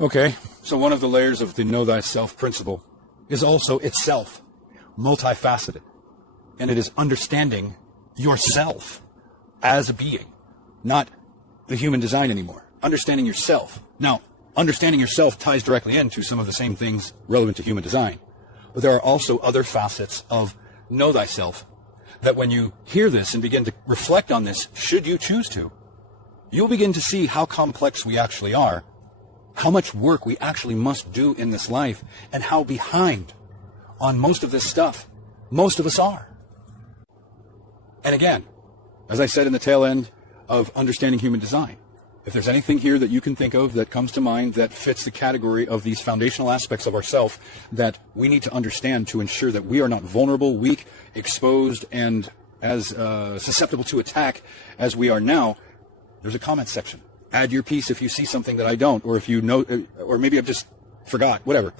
Okay, so one of the layers of the Know Thyself principle is also itself multifaceted. And it is understanding yourself as a being, not the human design anymore. Understanding yourself. Now, understanding yourself ties directly into some of the same things relevant to human design. But there are also other facets of Know Thyself that when you hear this and begin to reflect on this, should you choose to, you'll begin to see how complex we actually are, how much work we actually must do in this life, and how behind on most of this stuff most of us are. And again, as I said in the tail end of understanding human design, if there's anything here that you can think of that comes to mind that fits the category of these foundational aspects of ourself that we need to understand to ensure that we are not vulnerable, weak, exposed, and as susceptible to attack as we are now, there's a comment section. Add your piece if you see something that I don't, or if you know, or maybe I've just forgot, whatever.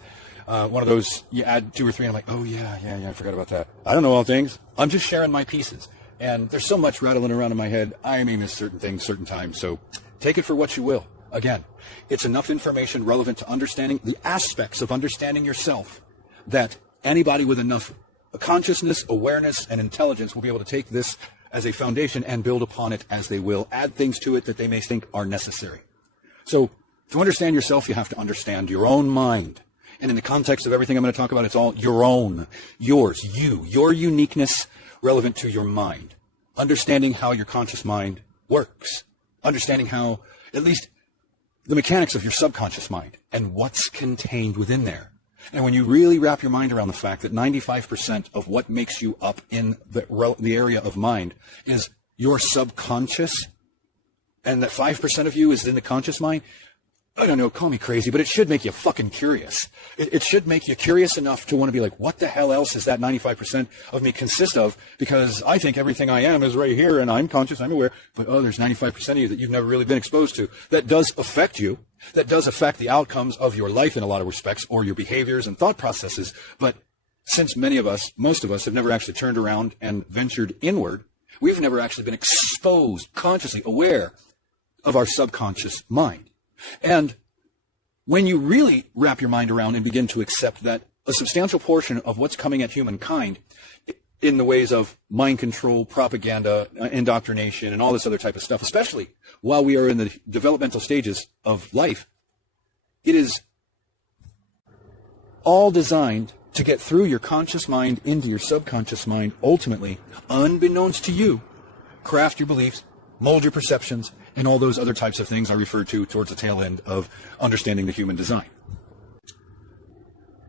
One of those, you add 2 or 3, and I'm like, oh yeah, I forgot about that. I don't know all things. I'm just sharing my pieces. And there's so much rattling around in my head, I may miss certain things, certain times. So take it for what you will. Again, it's enough information relevant to understanding the aspects of understanding yourself that anybody with enough consciousness, awareness, and intelligence will be able to take this as a foundation and build upon it as they will, add things to it that they may think are necessary. So to understand yourself, you have to understand your own mind. And in the context of everything I'm going to talk about, it's all your own, yours, you, your uniqueness relevant to your mind. Understanding how your conscious mind works. Understanding how, at least, the mechanics of your subconscious mind and what's contained within there. And when you really wrap your mind around the fact that 95% of what makes you up in the area of mind is your subconscious, and that 5% of you is in the conscious mind, I don't know, call me crazy, but it should make you fucking curious. It should make you curious enough to want to be like, what the hell else is that 95% of me consist of? Because I think everything I am is right here, and I'm conscious, I'm aware, but there's 95% of you that you've never really been exposed to. That does affect you. That does affect the outcomes of your life in a lot of respects, or your behaviors and thought processes. But since many of us, most of us, have never actually turned around and ventured inward, we've never actually been exposed, consciously aware of our subconscious mind. And when you really wrap your mind around and begin to accept that a substantial portion of what's coming at humankind in the ways of mind control, propaganda, indoctrination, and all this other type of stuff, especially while we are in the developmental stages of life, it is all designed to get through your conscious mind into your subconscious mind, ultimately, unbeknownst to you, craft your beliefs, mold your perceptions, and all those other types of things I referred to towards the tail end of understanding the human design.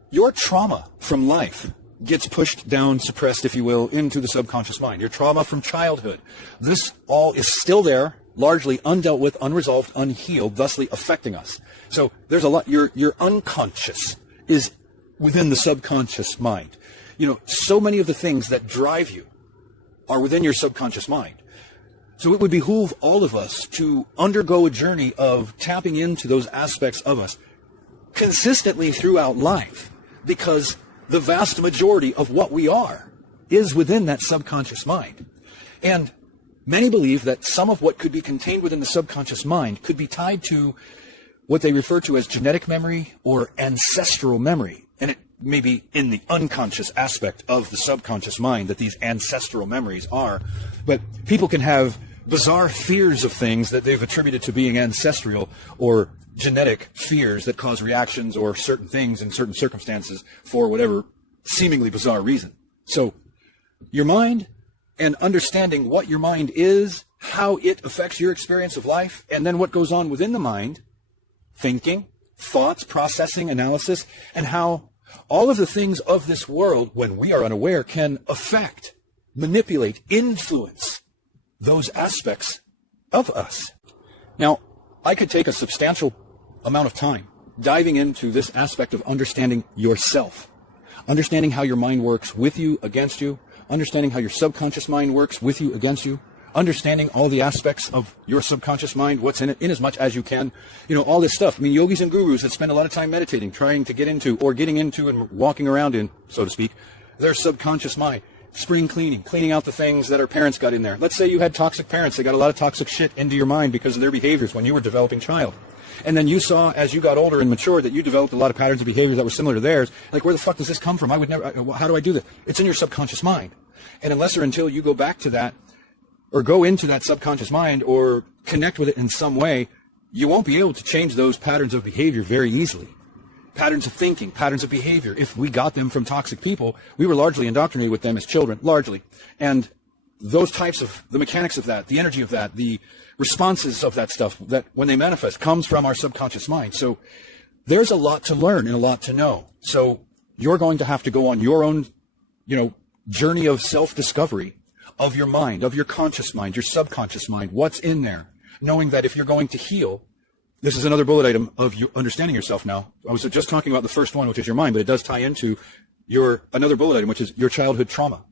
Your trauma from life gets pushed down, suppressed, if you will, into the subconscious mind. Your trauma from childhood. This all is still there, largely undealt with, unresolved, unhealed, thusly affecting us. So there's a lot, your unconscious is within the subconscious mind. You know, so many of the things that drive you are within your subconscious mind. So it would behoove all of us to undergo a journey of tapping into those aspects of us consistently throughout life, because the vast majority of what we are is within that subconscious mind. And many believe that some of what could be contained within the subconscious mind could be tied to what they refer to as genetic memory or ancestral memory. And it may be in the unconscious aspect of the subconscious mind that these ancestral memories are. But people can have bizarre fears of things that they've attributed to being ancestral or genetic fears that cause reactions or certain things in certain circumstances for whatever seemingly bizarre reason. So your mind and understanding what your mind is, how it affects your experience of life, and then what goes on within the mind, thinking, thoughts, processing, analysis, and how all of the things of this world, when we are unaware, can affect, manipulate, influence those aspects of us. Now, I could take a substantial amount of time diving into this aspect of understanding yourself, understanding how your mind works with you, against you, understanding how your subconscious mind works with you, against you, understanding all the aspects of your subconscious mind, what's in it, in as much as you can, you know, all this stuff. I mean, yogis and gurus that spend a lot of time meditating, trying to get into, or getting into and walking around in, so to speak, their subconscious mind. spring cleaning, cleaning out the things that our parents got in there. Let's say you had toxic parents. They got a lot of toxic shit into your mind because of their behaviors when you were a developing child. And then you saw, as you got older and matured, that you developed a lot of patterns of behaviors that were similar to theirs. Like, where the fuck does this come from? I would never, how do I do this? It's in your subconscious mind. And unless or until you go back to that, or go into that subconscious mind, or connect with it in some way, you won't be able to change those patterns of behavior very easily. Patterns of thinking, patterns of behavior. If we got them from toxic people, we were largely indoctrinated with them as children, largely. And those types of, the mechanics of that, the energy of that, the responses of that stuff, that when they manifest, comes from our subconscious mind. So there's a lot to learn and a lot to know. So you're going to have to go on your own, journey of self-discovery of your mind, of your conscious mind, your subconscious mind, what's in there, knowing that if you're going to heal. This is another bullet item of you understanding yourself now. I was just talking about the first one, which is your mind, but it does tie into another bullet item, which is your childhood trauma.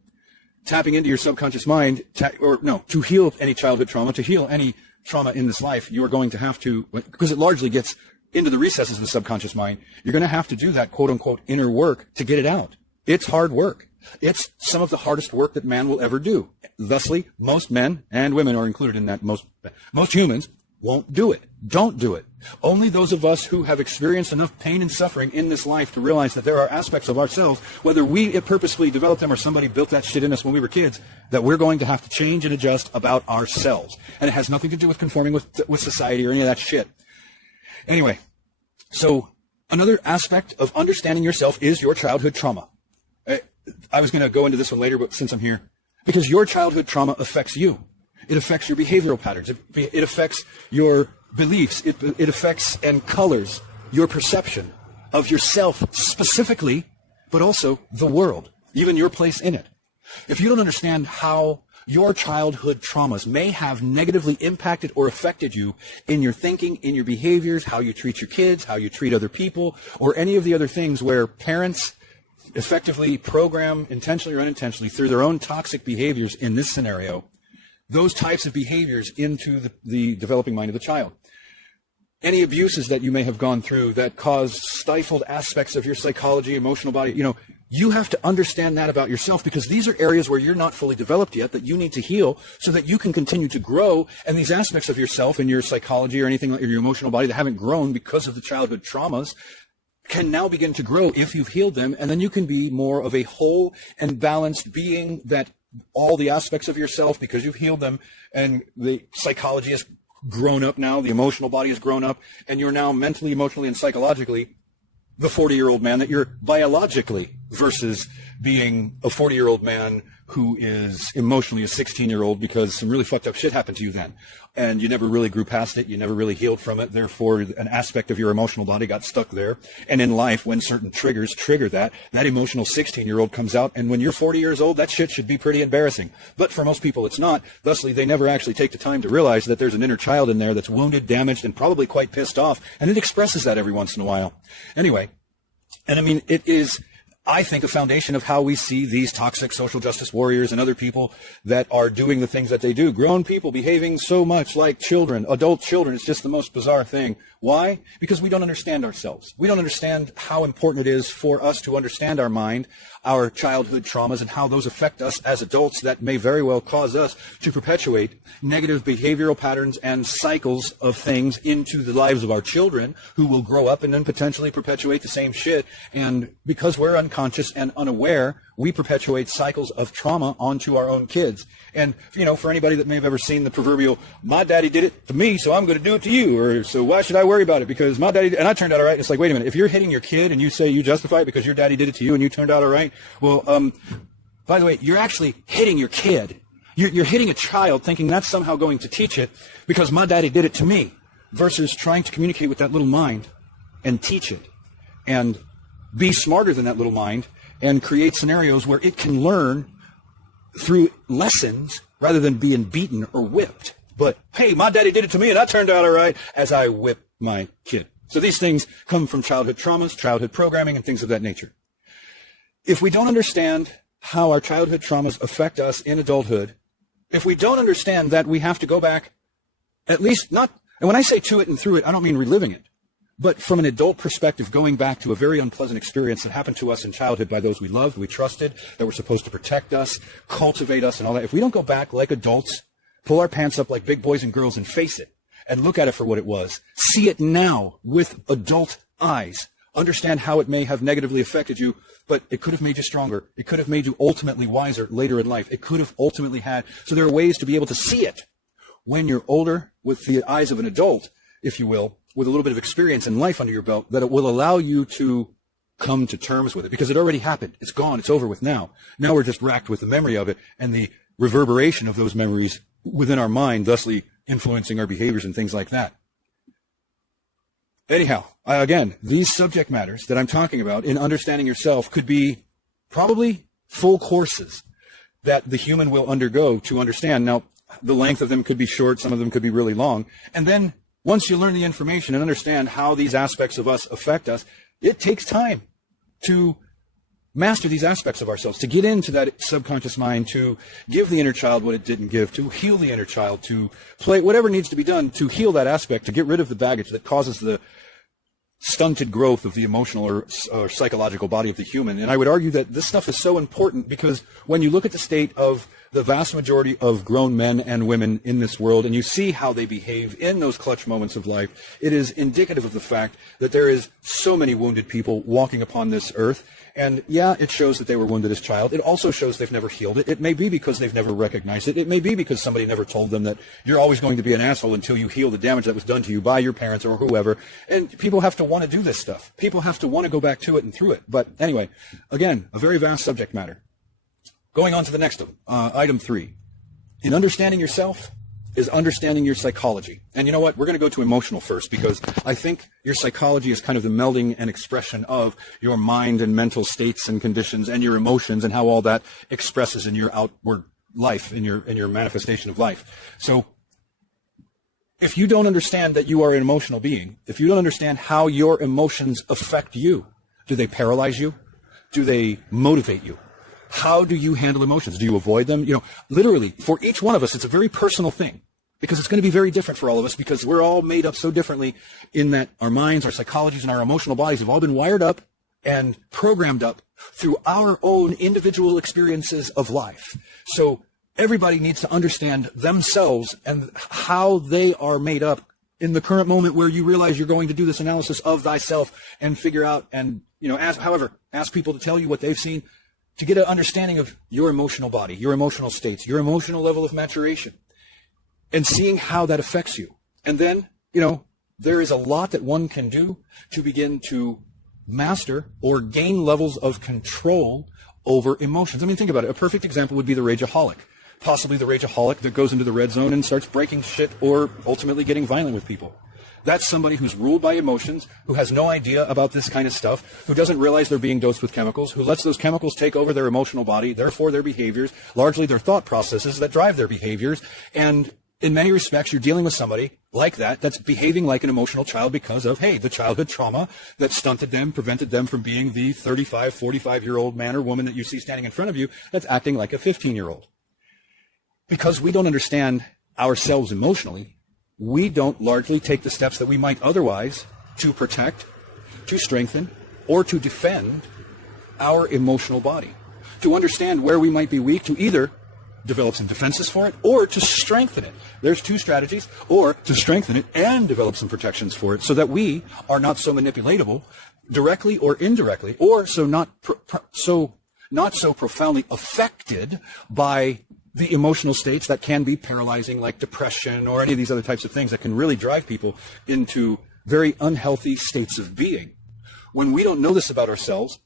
Tapping into your subconscious mind, to heal any childhood trauma, to heal any trauma in this life, you are going to have to, because it largely gets into the recesses of the subconscious mind, you're going to have to do that quote-unquote inner work to get it out. It's hard work. It's some of the hardest work that man will ever do. Thusly, most men and women are included in that. Most humans won't do it. Don't do it. Only those of us who have experienced enough pain and suffering in this life to realize that there are aspects of ourselves, whether we purposefully developed them or somebody built that shit in us when we were kids, that we're going to have to change and adjust about ourselves. And it has nothing to do with conforming with society or any of that shit. Anyway, so another aspect of understanding yourself is your childhood trauma. I was going to go into this one later, but since I'm here, because your childhood trauma affects you. It affects your behavioral patterns. It affects your beliefs. It affects and colors your perception of yourself specifically, but also the world, even your place in it. If you don't understand how your childhood traumas may have negatively impacted or affected you in your thinking, in your behaviors, how you treat your kids, how you treat other people, or any of the other things where parents effectively program, intentionally or unintentionally, through their own toxic behaviors in this scenario, those types of behaviors into the developing mind of the child. Any abuses that you may have gone through that cause stifled aspects of your psychology, emotional body, you have to understand that about yourself, because these are areas where you're not fully developed yet that you need to heal so that you can continue to grow. And these aspects of yourself and your psychology or anything like your emotional body that haven't grown because of the childhood traumas can now begin to grow if you've healed them. And then you can be more of a whole and balanced being, that all the aspects of yourself, because you've healed them and the psychology has grown up now, the emotional body has grown up, and you're now mentally, emotionally, and psychologically the 40-year-old man that you're biologically, versus being a 40-year-old man who is emotionally a 16-year-old because some really fucked up shit happened to you then. And you never really grew past it. You never really healed from it. Therefore, an aspect of your emotional body got stuck there. And in life, when certain triggers trigger that emotional 16-year-old comes out. And when you're 40 years old, that shit should be pretty embarrassing. But for most people, it's not. Thusly, they never actually take the time to realize that there's an inner child in there that's wounded, damaged, and probably quite pissed off. And it expresses that every once in a while. Anyway, and I mean, it is, I think, a foundation of how we see these toxic social justice warriors and other people that are doing the things that they do. Grown people behaving so much like children, adult children. It's just the most bizarre thing. Why? Because we don't understand ourselves. We don't understand how important it is for us to understand our mind, our childhood traumas, and how those affect us as adults that may very well cause us to perpetuate negative behavioral patterns and cycles of things into the lives of our children, who will grow up and then potentially perpetuate the same shit. And because we're unconscious and unaware, we perpetuate cycles of trauma onto our own kids. And, for anybody that may have ever seen the proverbial, my daddy did it to me, so I'm going to do it to you, or so why should I worry about it because my daddy, and I turned out all right. It's like, wait a minute, if you're hitting your kid and you say you justify it because your daddy did it to you and you turned out all right, well, by the way, you're actually hitting your kid. You're hitting a child thinking that's somehow going to teach it because my daddy did it to me, versus trying to communicate with that little mind and teach it and be smarter than that little mind and create scenarios where it can learn through lessons rather than being beaten or whipped. But, hey, my daddy did it to me and I turned out all right, as I whip my kid. So these things come from childhood traumas, childhood programming, and things of that nature. If we don't understand how our childhood traumas affect us in adulthood, if we don't understand that we have to go back, at least not, and when I say to it and through it, I don't mean reliving it, But from an adult perspective, going back to a very unpleasant experience that happened to us in childhood by those we loved, we trusted, that were supposed to protect us, cultivate us, and all that, if we don't go back like adults, pull our pants up like big boys and girls and face it, and look at it for what it was, see it now with adult eyes, understand how it may have negatively affected you, but it could have made you stronger. It could have made you ultimately wiser later in life. It could have ultimately had, so there are ways to be able to see it when you're older with the eyes of an adult, if you will, with a little bit of experience in life under your belt, that it will allow you to come to terms with it, because it already happened. It's gone. It's over with now. Now we're just racked with the memory of it and the reverberation of those memories within our mind, thusly influencing our behaviors and things like that. Anyhow, again, these subject matters that I'm talking about in understanding yourself could be probably full courses that the human will undergo to understand. Now, the length of them could be short. Some of them could be really long. And then once you learn the information and understand how these aspects of us affect us, it takes time to master these aspects of ourselves, to get into that subconscious mind, to give the inner child what it didn't give, to heal the inner child, to play whatever needs to be done to heal that aspect, to get rid of the baggage that causes the stunted growth of the emotional or psychological body of the human. And I would argue that this stuff is so important because when you look at the state of the vast majority of grown men and women in this world, and you see how they behave in those clutch moments of life, it is indicative of the fact that there is so many wounded people walking upon this earth. And yeah, it shows that they were wounded as a child. It also shows they've never healed it. It may be because they've never recognized it. It may be because somebody never told them that you're always going to be an asshole until you heal the damage that was done to you by your parents or whoever. And people have to want to do this stuff. People have to want to go back to it and through it. But anyway, again, a very vast subject matter. Going on to the next one, item 3. In understanding yourself is understanding your psychology. And you know what? We're going to go to emotional first because I think your psychology is kind of the melding and expression of your mind and mental states and conditions and your emotions and how all that expresses in your outward life, in your manifestation of life. So if you don't understand that you are an emotional being, if you don't understand how your emotions affect you, do they paralyze you? Do they motivate you? How do you handle emotions? Do you avoid them? You know, literally, for each one of us, it's a very personal thing because it's going to be very different for all of us because we're all made up so differently in that our minds, our psychologies, and our emotional bodies have all been wired up and programmed up through our own individual experiences of life. So everybody needs to understand themselves and how they are made up in the current moment where you realize you're going to do this analysis of thyself and figure out and, you know, ask people to tell you what they've seen, to get an understanding of your emotional body, your emotional states, your emotional level of maturation, and seeing how that affects you. And then, you know, there is a lot that one can do to begin to master or gain levels of control over emotions. I mean, think about it. A perfect example would be the rageaholic. Possibly the rageaholic that goes into the red zone and starts breaking shit or ultimately getting violent with people. That's somebody who's ruled by emotions, who has no idea about this kind of stuff, who doesn't realize they're being dosed with chemicals, who lets those chemicals take over their emotional body, therefore their behaviors, largely their thought processes that drive their behaviors. And in many respects, you're dealing with somebody like that that's behaving like an emotional child because of, hey, the childhood trauma that stunted them, prevented them from being the 35, 45-year-old man or woman that you see standing in front of you that's acting like a 15-year-old. Because we don't understand ourselves emotionally, we don't largely take the steps that we might otherwise to protect, to strengthen, or to defend our emotional body. To understand where we might be weak, to either develop some defenses for it or to strengthen it. There's two strategies, or to strengthen it and develop some protections for it so that we are not so manipulatable directly or indirectly, or not so profoundly affected by the emotional states that can be paralyzing, like depression or any of these other types of things that can really drive people into very unhealthy states of being. When we don't know this about ourselves,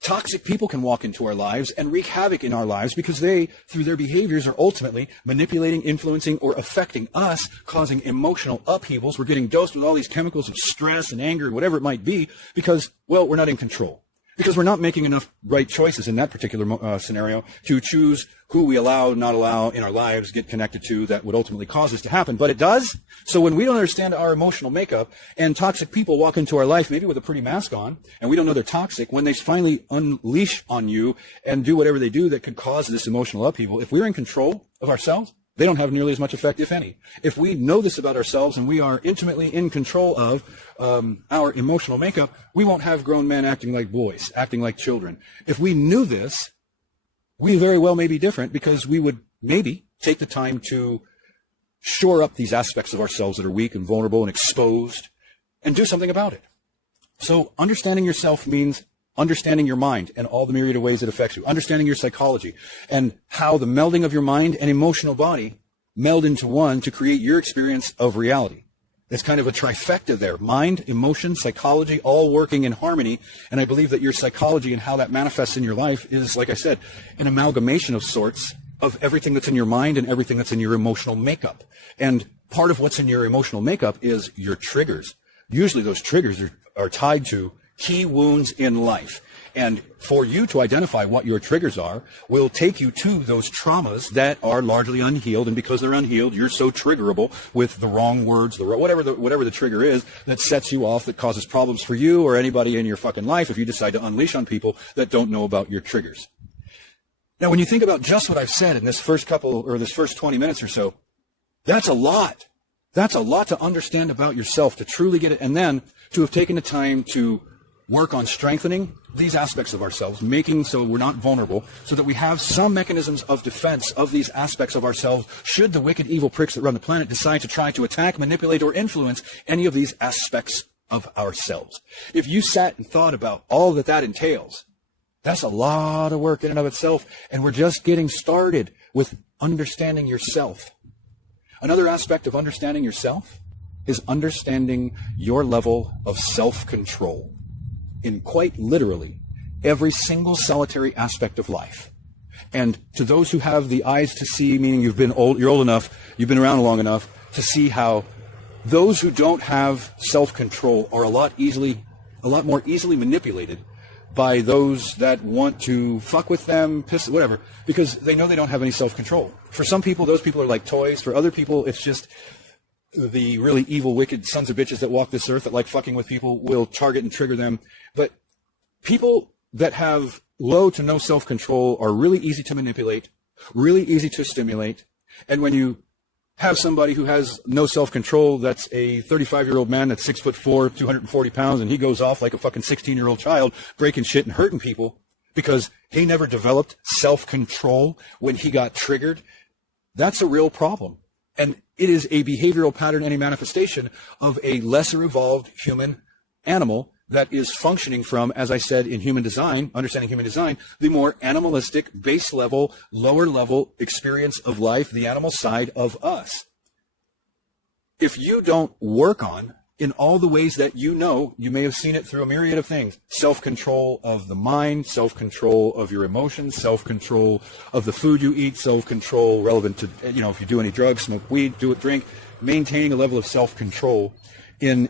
toxic people can walk into our lives and wreak havoc in our lives because they, through their behaviors, are ultimately manipulating, influencing, or affecting us, causing emotional upheavals. We're getting dosed with all these chemicals of stress and anger, whatever it might be, because, well, we're not in control. Because we're not making enough right choices in that particular scenario to choose who we allow, not allow in our lives, get connected to, that would ultimately cause this to happen. But it does. So when we don't understand our emotional makeup and toxic people walk into our life, maybe with a pretty mask on, and we don't know they're toxic, when they finally unleash on you and do whatever they do that could cause this emotional upheaval, if we're in control of ourselves, They don't have nearly as much effect, if any. If we know this about ourselves and we are intimately in control of our emotional makeup, we won't have grown men acting like boys, acting like children. If we knew this, we very well may be different, because we would maybe take the time to shore up these aspects of ourselves that are weak and vulnerable and exposed and do something about it. So understanding yourself means understanding your mind and all the myriad of ways it affects you, understanding your psychology and how the melding of your mind and emotional body meld into one to create your experience of reality. It's kind of a trifecta there: mind, emotion, psychology, all working in harmony. And I believe that your psychology and how that manifests in your life is, like I said, an amalgamation of sorts of everything that's in your mind and everything that's in your emotional makeup. And part of what's in your emotional makeup is your triggers. Usually those triggers are tied to key wounds in life. And for you to identify what your triggers are will take you to those traumas that are largely unhealed. And because they're unhealed, you're so triggerable with the wrong words, whatever the trigger is that sets you off, that causes problems for you or anybody in your fucking life if you decide to unleash on people that don't know about your triggers. Now, when you think about just what I've said in this first 20 minutes or so, that's a lot. That's a lot to understand about yourself, to truly get it, and then to have taken the time to work on strengthening these aspects of ourselves, making so we're not vulnerable, so that we have some mechanisms of defense of these aspects of ourselves should the wicked, evil pricks that run the planet decide to try to attack, manipulate, or influence any of these aspects of ourselves. If you sat and thought about all that entails, that's a lot of work in and of itself, and we're just getting started with understanding yourself. Another aspect of understanding yourself is understanding your level of self-control in quite literally every single solitary aspect of life. And to those who have the eyes to see, meaning you're old enough, you've been around long enough to see how those who don't have self-control are a lot more easily manipulated by those that want to fuck with them, whatever, because they know they don't have any self-control. For some people, those people are like toys. For other people, it's just the really evil, wicked sons of bitches that walk this earth that like fucking with people will target and trigger them. But people that have low to no self-control are really easy to manipulate, really easy to stimulate. And when you have somebody who has no self-control, that's a 35-year-old man that's 6'4", 240 pounds, and he goes off like a fucking 16-year-old child, breaking shit and hurting people because he never developed self-control when he got triggered, that's a real problem. And it is a behavioral pattern and a manifestation of a lesser evolved human animal that is functioning from, as I said, in human design, understanding human design, the more animalistic, base level, lower level experience of life, the animal side of us. If you don't work on, in all the ways that you know, you may have seen it through a myriad of things, self-control of the mind, self-control of your emotions, self-control of the food you eat, self-control relevant to, if you do any drugs, smoke weed, drink, maintaining a level of self-control in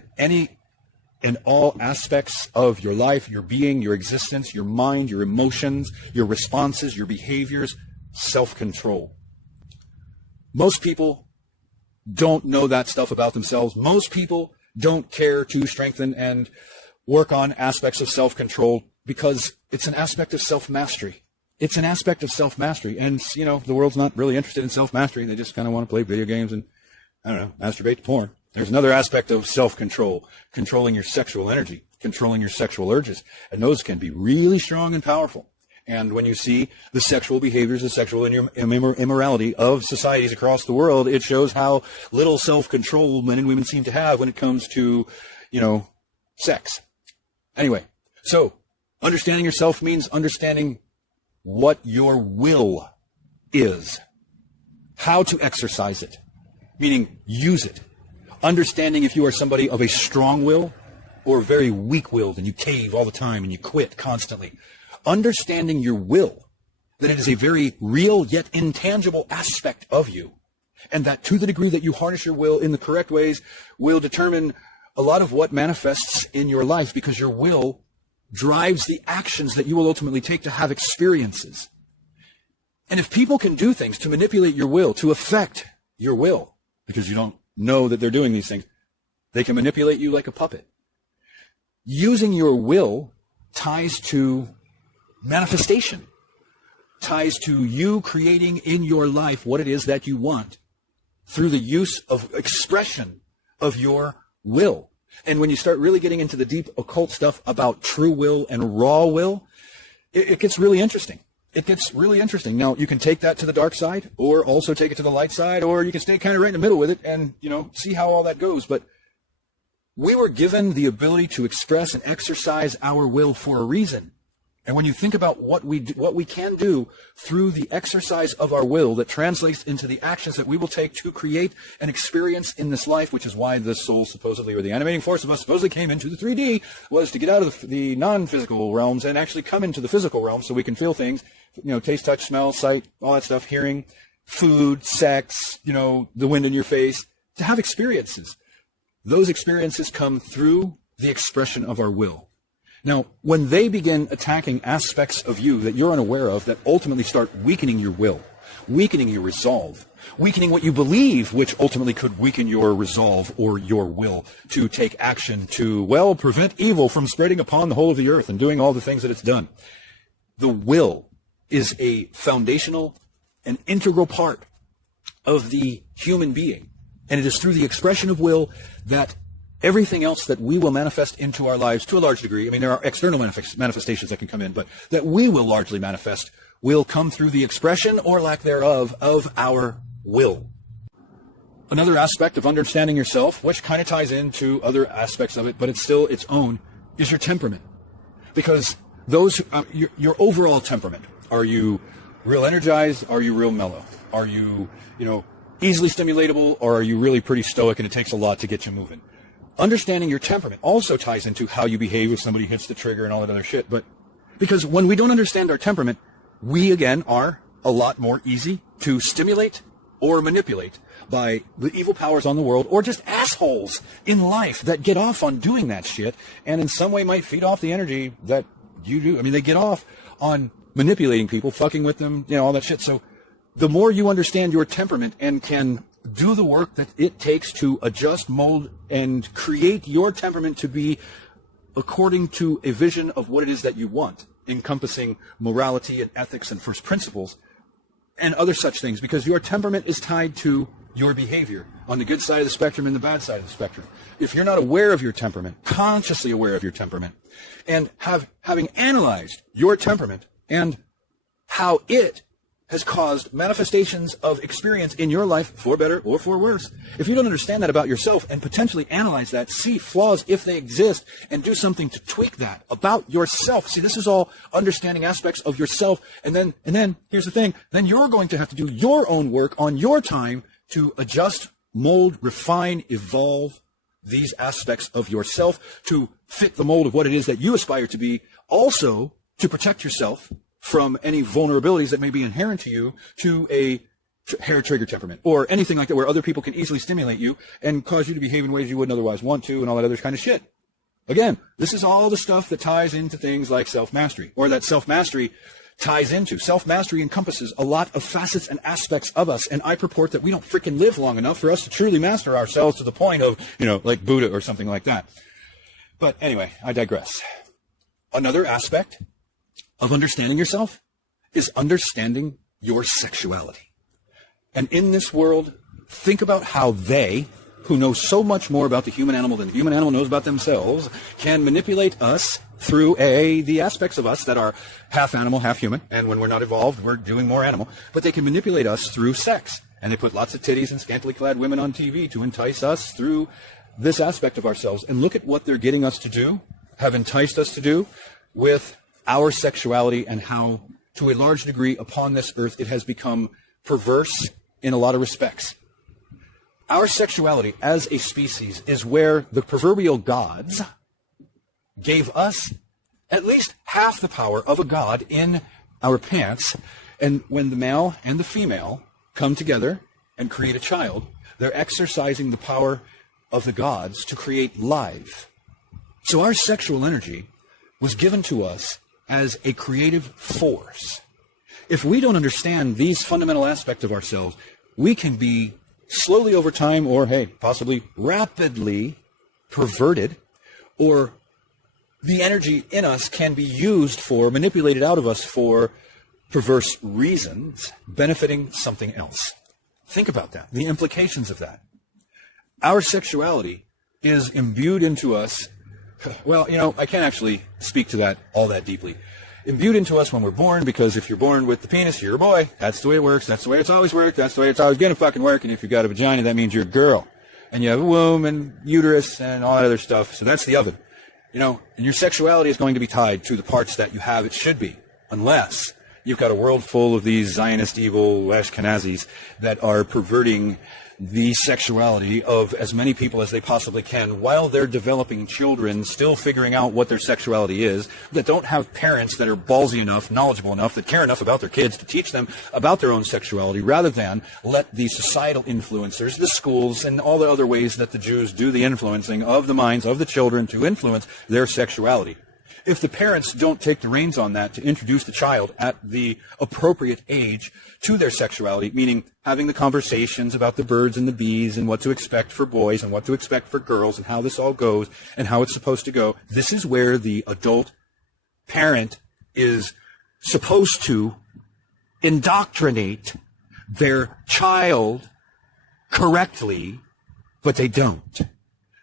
all aspects of your life, your being, your existence, your mind, your emotions, your responses, your behaviors, self-control. Most people don't know that stuff about themselves. Most people don't care to strengthen and work on aspects of self-control because it's an aspect of self-mastery. It's an aspect of self-mastery. And, the world's not really interested in self-mastery. They just kind of want to play video games and, masturbate to porn. There's another aspect of self-control, controlling your sexual energy, controlling your sexual urges. And those can be really strong and powerful. And when you see the sexual behaviors, the sexual immorality of societies across the world, it shows how little self-control men and women seem to have when it comes to, sex. Anyway, so understanding yourself means understanding what your will is, how to exercise it, meaning use it. Understanding if you are somebody of a strong will or very weak-willed and you cave all the time and you quit constantly. Understanding your will, that it is a very real yet intangible aspect of you, and that to the degree that you harness your will in the correct ways will determine a lot of what manifests in your life, because your will drives the actions that you will ultimately take to have experiences. And if people can do things to manipulate your will, to affect your will, because you don't know that they're doing these things, they can manipulate you like a puppet. Using your will ties to manifestation, ties to you creating in your life what it is that you want. through the use of expression of your will. And when you start really getting into the deep occult stuff about true will and raw will, it gets really interesting. It gets really interesting. Now, you can take that to the dark side, or also take it to the light side, or you can stay kind of right in the middle with it and, see how all that goes. But we were given the ability to express and exercise our will for a reason. And when you think about what we can do through the exercise of our will that translates into the actions that we will take to create an experience in this life, which is why the soul supposedly, or the animating force of us supposedly came into the 3D, was to get out of the non-physical realms and actually come into the physical realm so we can feel things, taste, touch, smell, sight, all that stuff, hearing, food, sex, the wind in your face, to have experiences. Those experiences come through the expression of our will. Now, when they begin attacking aspects of you that you're unaware of, that ultimately start weakening your will, weakening your resolve, weakening what you believe, which ultimately could weaken your resolve or your will to take action to, prevent evil from spreading upon the whole of the earth and doing all the things that it's done. The will is a foundational and integral part of the human being. And it is through the expression of will that everything else that we will manifest into our lives, to a large degree, there are external manifestations that can come in, but that we will largely manifest will come through the expression or lack thereof of our will. Another aspect of understanding yourself, which kind of ties into other aspects of it, but it's still its own, is your temperament. Because your overall temperament. Are you real energized? Are you real mellow? Are you, easily stimulatable? Or are you really pretty stoic and it takes a lot to get you moving? Understanding your temperament also ties into how you behave if somebody hits the trigger and all that other shit. But because when we don't understand our temperament, we again are a lot more easy to stimulate or manipulate by the evil powers on the world, or just assholes in life that get off on doing that shit and in some way might feed off the energy that you do. They get off on manipulating people, fucking with them, all that shit. So the more you understand your temperament and can do the work that it takes to adjust, mold, and create your temperament to be according to a vision of what it is that you want, encompassing morality and ethics and first principles and other such things, because your temperament is tied to your behavior on the good side of the spectrum and the bad side of the spectrum. If you're not aware of your temperament, consciously aware of your temperament, and having analyzed your temperament and how it has caused manifestations of experience in your life, for better or for worse. If you don't understand that about yourself and potentially analyze that, see flaws if they exist, and do something to tweak that about yourself. See, this is all understanding aspects of yourself. And then here's the thing. Then you're going to have to do your own work on your time to adjust, mold, refine, evolve these aspects of yourself to fit the mold of what it is that you aspire to be. Also, to protect yourself from any vulnerabilities that may be inherent to you, to a hair trigger temperament or anything like that, where other people can easily stimulate you and cause you to behave in ways you wouldn't otherwise want to, and all that other kind of shit. Again, this is all the stuff that ties into things like self-mastery, or that self-mastery ties into. Self-mastery encompasses a lot of facets and aspects of us, and I purport that we don't freaking live long enough for us to truly master ourselves to the point of, like Buddha or something like that. But anyway, I digress. Another aspect of understanding yourself is understanding your sexuality. And in this world, think about how they, who know so much more about the human animal than the human animal knows about themselves, can manipulate us through the aspects of us that are half animal, half human. And when we're not evolved, we're doing more animal. But they can manipulate us through sex. And they put lots of titties and scantily clad women on TV to entice us through this aspect of ourselves. And look at what they're getting us to do, have enticed us to do with our sexuality, and how, to a large degree, upon this earth, it has become perverse in a lot of respects. Our sexuality as a species is where the proverbial gods gave us at least half the power of a god in our pants. And when the male and the female come together and create a child, they're exercising the power of the gods to create life. So our sexual energy was given to us as a creative force. If we don't understand these fundamental aspects of ourselves, we can be slowly over time, or possibly rapidly perverted, or the energy in us can be used for, manipulated out of us for perverse reasons, benefiting something else. Think about that, the implications of that. Our sexuality is imbued into us. Well, I can't actually speak to that all that deeply. Imbued into us when we're born, because if you're born with the penis, you're a boy. That's the way it works. That's the way it's always worked. That's the way it's always going to fucking work. And if you've got a vagina, that means you're a girl. And you have a womb and uterus and all that other stuff. So that's the oven. And your sexuality is going to be tied to the parts that you have it should be, unless you've got a world full of these Zionist evil Ashkenazis that are perverting the sexuality of as many people as they possibly can while they're developing children, still figuring out what their sexuality is, that don't have parents that are ballsy enough, knowledgeable enough, that care enough about their kids to teach them about their own sexuality, rather than let the societal influencers, the schools, and all the other ways that the Jews do the influencing of the minds of the children to influence their sexuality. If the parents don't take the reins on that to introduce the child at the appropriate age to their sexuality, meaning having the conversations about the birds and the bees and what to expect for boys and what to expect for girls and how this all goes and how it's supposed to go, this is where the adult parent is supposed to indoctrinate their child correctly, but they don't.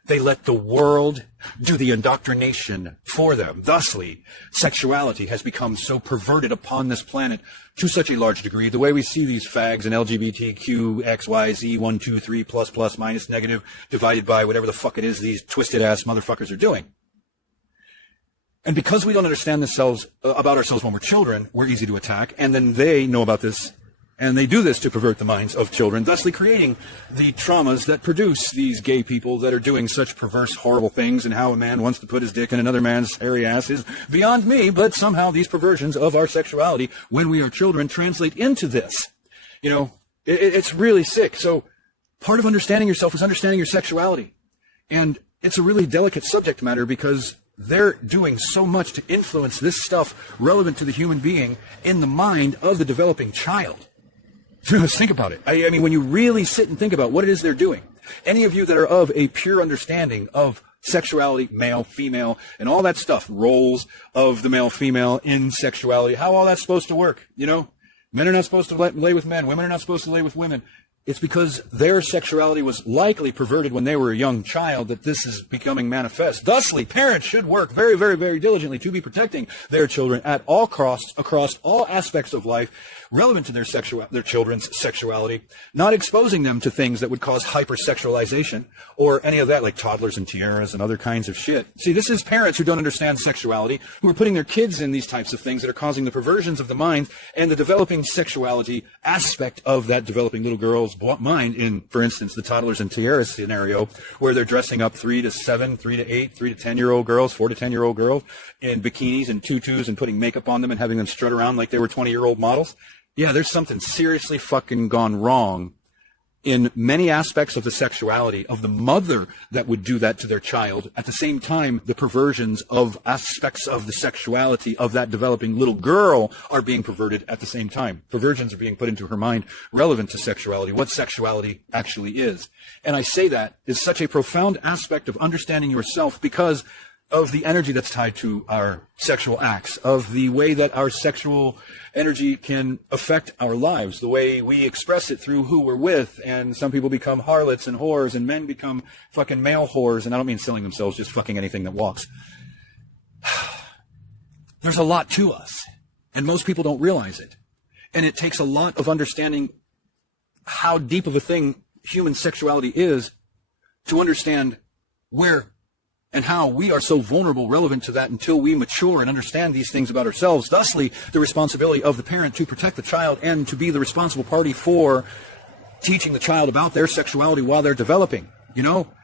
They let the world do the indoctrination for them. Thusly, sexuality has become so perverted upon this planet to such a large degree. The way we see these fags and LGBTQ, XYZ, 1, 2, 3, plus, minus, negative, divided by whatever the fuck it is these twisted-ass motherfuckers are doing. And because we don't understand about ourselves when we're children, we're easy to attack. And then they know about this, and they do this to pervert the minds of children, thusly creating the traumas that produce these gay people that are doing such perverse, horrible things, and how a man wants to put his dick in another man's hairy ass is beyond me, but somehow these perversions of our sexuality when we are children translate into this. It's really sick. So part of understanding yourself is understanding your sexuality. And it's a really delicate subject matter because they're doing so much to influence this stuff relevant to the human being in the mind of the developing child. Just think about it. I mean, when you really sit and think about what it is they're doing, any of you that are of a pure understanding of sexuality, male, female, and all that stuff, roles of the male, female in sexuality, how all that's supposed to work, men are not supposed to lay with men, women are not supposed to lay with women. It's because their sexuality was likely perverted when they were a young child that this is becoming manifest. Thusly, parents should work very, very, very diligently to be protecting their children at all costs, across all aspects of life, relevant to their children's sexuality, not exposing them to things that would cause hypersexualization or any of that, like toddlers and tiaras and other kinds of shit. See, this is parents who don't understand sexuality, who are putting their kids in these types of things that are causing the perversions of the mind and the developing sexuality aspect of that developing little girl's mind in, for instance, the toddlers and tiaras scenario, where they're dressing up 3 to 7, 3 to 8, 3 to 10-year-old girls, 4 to 10-year-old girls in bikinis and tutus and putting makeup on them and having them strut around like they were 20-year-old models. Yeah, there's something seriously fucking gone wrong in many aspects of the sexuality of the mother that would do that to their child. At the same time, the perversions of aspects of the sexuality of that developing little girl are being perverted at the same time. Perversions are being put into her mind relevant to sexuality, what sexuality actually is. And I say that is such a profound aspect of understanding yourself because of the energy that's tied to our sexual acts, of the way that our sexual energy can affect our lives, the way we express it through who we're with. And some people become harlots and whores, and men become fucking male whores. And I don't mean selling themselves, just fucking anything that walks. There's a lot to us, and most people don't realize it. And it takes a lot of understanding how deep of a thing human sexuality is to understand where and how we are so vulnerable relevant to that until we mature and understand these things about ourselves. Thusly, the responsibility of the parent to protect the child and to be the responsible party for teaching the child about their sexuality while they're developing,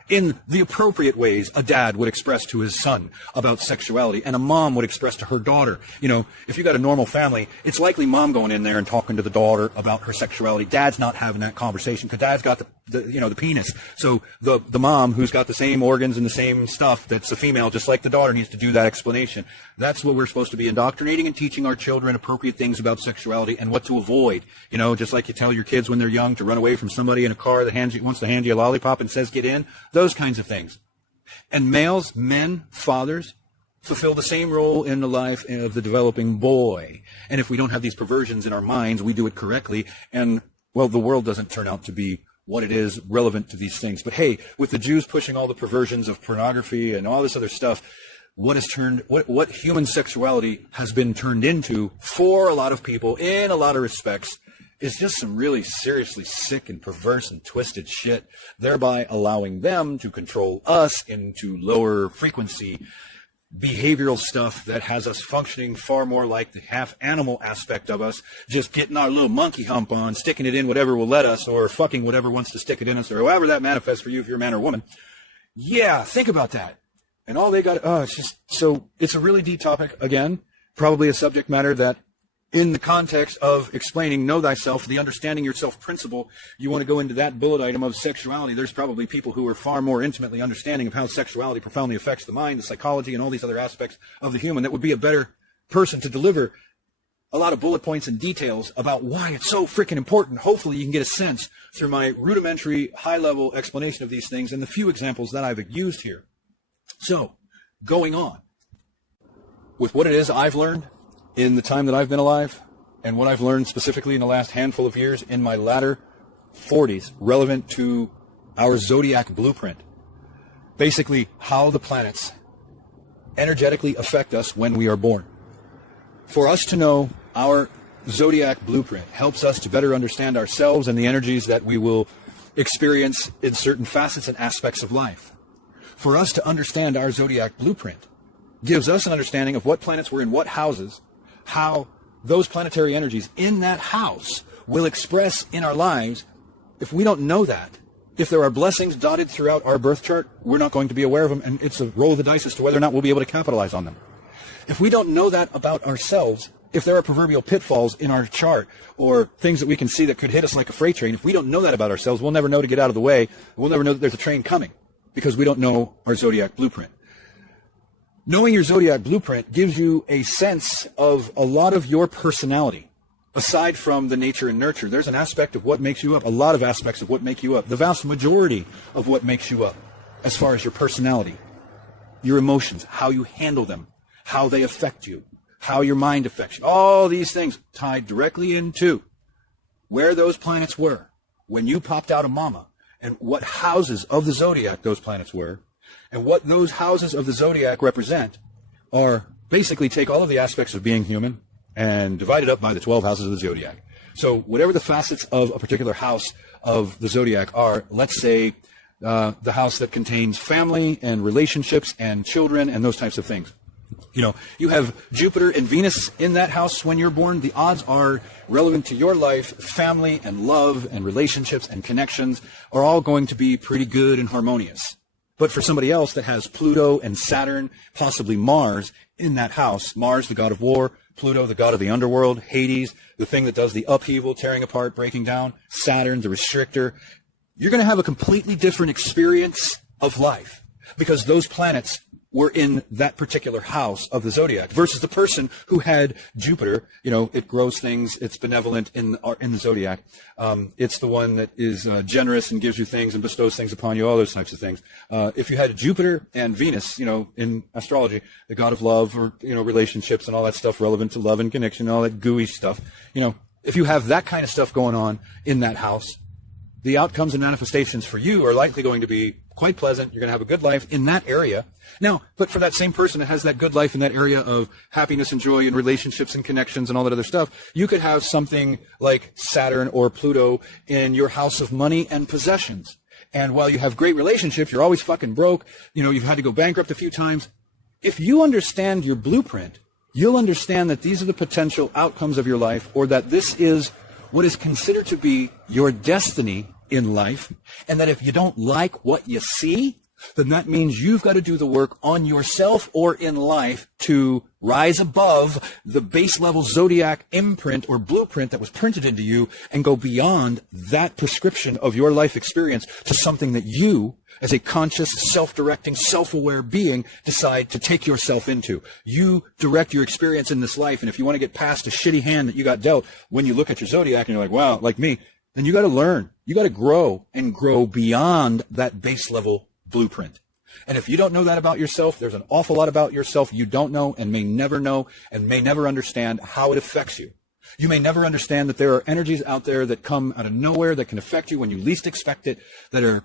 in the appropriate ways a dad would express to his son about sexuality and a mom would express to her daughter. If you got a normal family, it's likely mom going in there and talking to the daughter about her sexuality. Dad's not having that conversation because dad's got the penis. So the mom, who's got the same organs and the same stuff, that's a female, just like the daughter, needs to do that explanation. That's what we're supposed to be indoctrinating and teaching our children appropriate things about sexuality and what to avoid. Just like you tell your kids when they're young to run away from somebody in a car that wants to hand you a lollipop and says, get in. Those kinds of things. And males, men, fathers, fulfill the same role in the life of the developing boy. And if we don't have these perversions in our minds, we do it correctly. And well, the world doesn't turn out to be what it is relevant to these things. But hey, with the Jews pushing all the perversions of pornography and all this other stuff, what human sexuality has been turned into for a lot of people in a lot of respects is just some really seriously sick and perverse and twisted shit, thereby allowing them to control us into lower frequency behavioral stuff that has us functioning far more like the half animal aspect of us, just getting our little monkey hump on, sticking it in whatever will let us, or fucking whatever wants to stick it in us, or however that manifests for you if you're a man or woman. Yeah, think about that. And all they got, it's a really deep topic, again, probably a subject matter that in the context of explaining know thyself, the understanding yourself principle, you want to go into that bullet item of sexuality. There's probably people who are far more intimately understanding of how sexuality profoundly affects the mind, the psychology, and all these other aspects of the human that would be a better person to deliver a lot of bullet points and details about why it's so freaking important. Hopefully you can get a sense through my rudimentary, high-level explanation of these things and the few examples that I've used here. So, going on with what it is I've learned in the time that I've been alive, and what I've learned specifically in the last handful of years in my latter 40s, relevant to our zodiac blueprint. Basically, how the planets energetically affect us when we are born. For us to know our zodiac blueprint helps us to better understand ourselves and the energies that we will experience in certain facets and aspects of life. For us to understand our zodiac blueprint gives us an understanding of what planets were in what houses, how those planetary energies in that house will express in our lives. If we don't know that, if there are blessings dotted throughout our birth chart, we're not going to be aware of them, and it's a roll of the dice as to whether or not we'll be able to capitalize on them. If we don't know that about ourselves, if there are proverbial pitfalls in our chart or things that we can see that could hit us like a freight train, if we don't know that about ourselves, we'll never know to get out of the way. We'll never know that there's a train coming because we don't know our zodiac blueprint. Knowing your zodiac blueprint gives you a sense of a lot of your personality. Aside from the nature and nurture, there's an aspect of what makes you up, a lot of aspects of what make you up, the vast majority of what makes you up as far as your personality, your emotions, how you handle them, how they affect you, how your mind affects you. All these things tied directly into where those planets were when you popped out of mama and what houses of the zodiac those planets were. And what those houses of the zodiac represent are basically take all of the aspects of being human and divide it up by the 12 houses of the zodiac. So whatever the facets of a particular house of the zodiac are, let's say the house that contains family and relationships and children and those types of things. You know, you have Jupiter and Venus in that house when you're born. The odds are relevant to your life, family and love and relationships and connections are all going to be pretty good and harmonious. But for somebody else that has Pluto and Saturn, possibly Mars, in that house, Mars, the god of war, Pluto, the god of the underworld, Hades, the thing that does the upheaval, tearing apart, breaking down, Saturn, the restrictor, you're going to have a completely different experience of life because those planets were in that particular house of the zodiac versus the person who had Jupiter. You know, it grows things, it's benevolent in the zodiac. It's the one that is generous and gives you things and bestows things upon you, all those types of things. If you had Jupiter and Venus, you know, in astrology, the god of love or, you know, relationships and all that stuff relevant to love and connection, all that gooey stuff, you know, if you have that kind of stuff going on in that house, the outcomes and manifestations for you are likely going to be quite pleasant. You're going to have a good life in that area. Now, but for that same person that has that good life in that area of happiness and joy and relationships and connections and all that other stuff, you could have something like Saturn or Pluto in your house of money and possessions. And while you have great relationships, you're always fucking broke. You know, you've had to go bankrupt a few times. If you understand your blueprint, you'll understand that these are the potential outcomes of your life, or that this is what is considered to be your destiny in life, and that if you don't like what you see, then that means you've got to do the work on yourself or in life to rise above the base level zodiac imprint or blueprint that was printed into you and go beyond that prescription of your life experience to something that you, as a conscious, self-directing, self-aware being, decide to take yourself into. You direct your experience in this life, and if you want to get past a shitty hand that you got dealt when you look at your zodiac and you're like, wow, like me, then you got to learn. You got to grow and grow beyond that base level blueprint. And if you don't know that about yourself, there's an awful lot about yourself you don't know and may never understand how it affects you. You may never understand that there are energies out there that come out of nowhere that can affect you when you least expect it, they're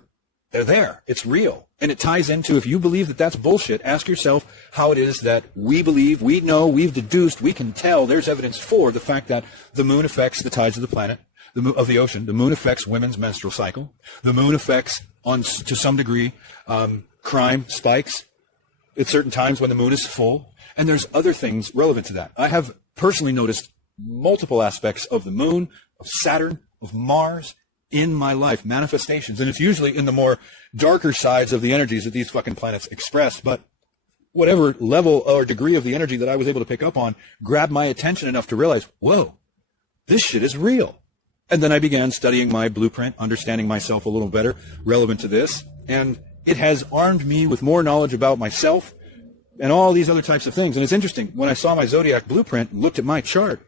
there. It's real. And it ties into, if you believe that that's bullshit, ask yourself how it is that we believe, we know, we've deduced, we can tell, there's evidence for the fact that the moon affects the tides of the planet, of the ocean. The moon affects women's menstrual cycle. The moon affects, to some degree, crime spikes at certain times when the moon is full. And there's other things relevant to that. I have personally noticed multiple aspects of the moon, of Saturn, of Mars in my life, manifestations. And it's usually in the more darker sides of the energies that these fucking planets express. But whatever level or degree of the energy that I was able to pick up on grabbed my attention enough to realize, whoa, this shit is real. And then I began studying my blueprint, understanding myself a little better, relevant to this. And it has armed me with more knowledge about myself and all these other types of things. And it's interesting, when I saw my zodiac blueprint, looked at my chart,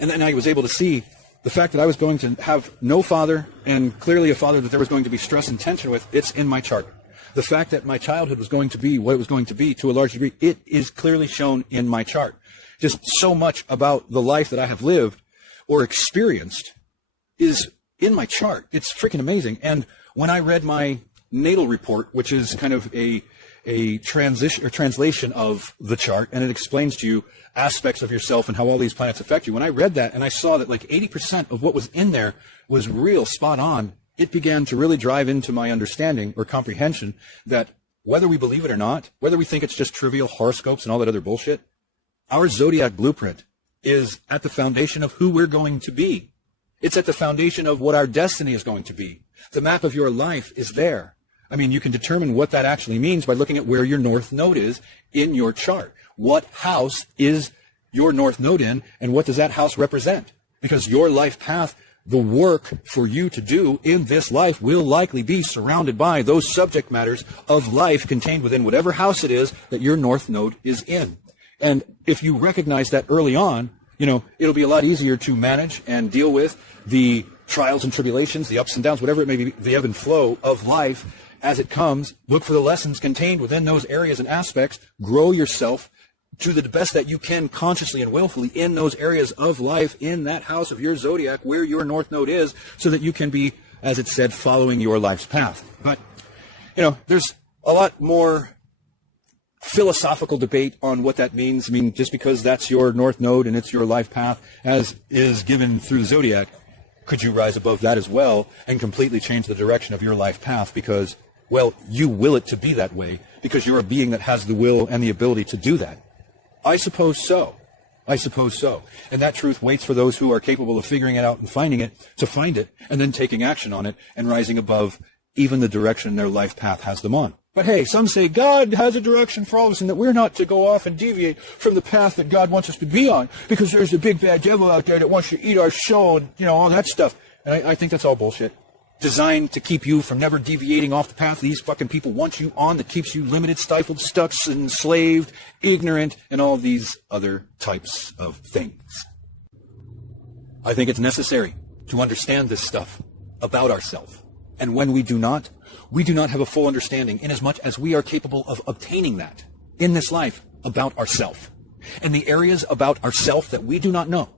and then I was able to see the fact that I was going to have no father, and clearly a father that there was going to be stress and tension with, it's in my chart. The fact that my childhood was going to be what it was going to be to a large degree, it is clearly shown in my chart. Just so much about the life that I have lived or experienced is in my chart. It's freaking amazing. And when I read my natal report, which is kind of a transition or translation of the chart, and it explains to you aspects of yourself and how all these planets affect you. When I read that and I saw that like 80% of what was in there was real, spot on, it began to really drive into my understanding or comprehension that whether we believe it or not, whether we think it's just trivial horoscopes and all that other bullshit, our zodiac blueprint is at the foundation of who we're going to be. It's at the foundation of what our destiny is going to be. The map of your life is there. I mean, you can determine what that actually means by looking at where your north node is in your chart. What house is your north node in, and what does that house represent? Because your life path, the work for you to do in this life will likely be surrounded by those subject matters of life contained within whatever house it is that your north node is in. And if you recognize that early on, you know, it'll be a lot easier to manage and deal with the trials and tribulations, the ups and downs, whatever it may be, the ebb and flow of life as it comes. Look for the lessons contained within those areas and aspects. Grow yourself to the best that you can consciously and willfully in those areas of life, in that house of your zodiac where your north node is, so that you can be, as it said, following your life's path. But, you know, there's a lot more philosophical debate on what that means. I mean, just because that's your north node and it's your life path, as is given through the zodiac, could you rise above that as well and completely change the direction of your life path? Because, well, you will it to be that way, because you're a being that has the will and the ability to do that. I suppose so. I suppose so. And that truth waits for those who are capable of figuring it out and finding it, to find it, and then taking action on it and rising above even the direction their life path has them on. But hey, some say God has a direction for all of us and that we're not to go off and deviate from the path that God wants us to be on, because there's a big bad devil out there that wants to eat our soul and, you know, all that stuff. And I think that's all bullshit. Designed to keep you from never deviating off the path these fucking people want you on, that keeps you limited, stifled, stuck, enslaved, ignorant, and all these other types of things. I think it's necessary to understand this stuff about ourselves. And when we do not have a full understanding, inasmuch as we are capable of obtaining that in this life about ourself. And the areas about ourself that we do not know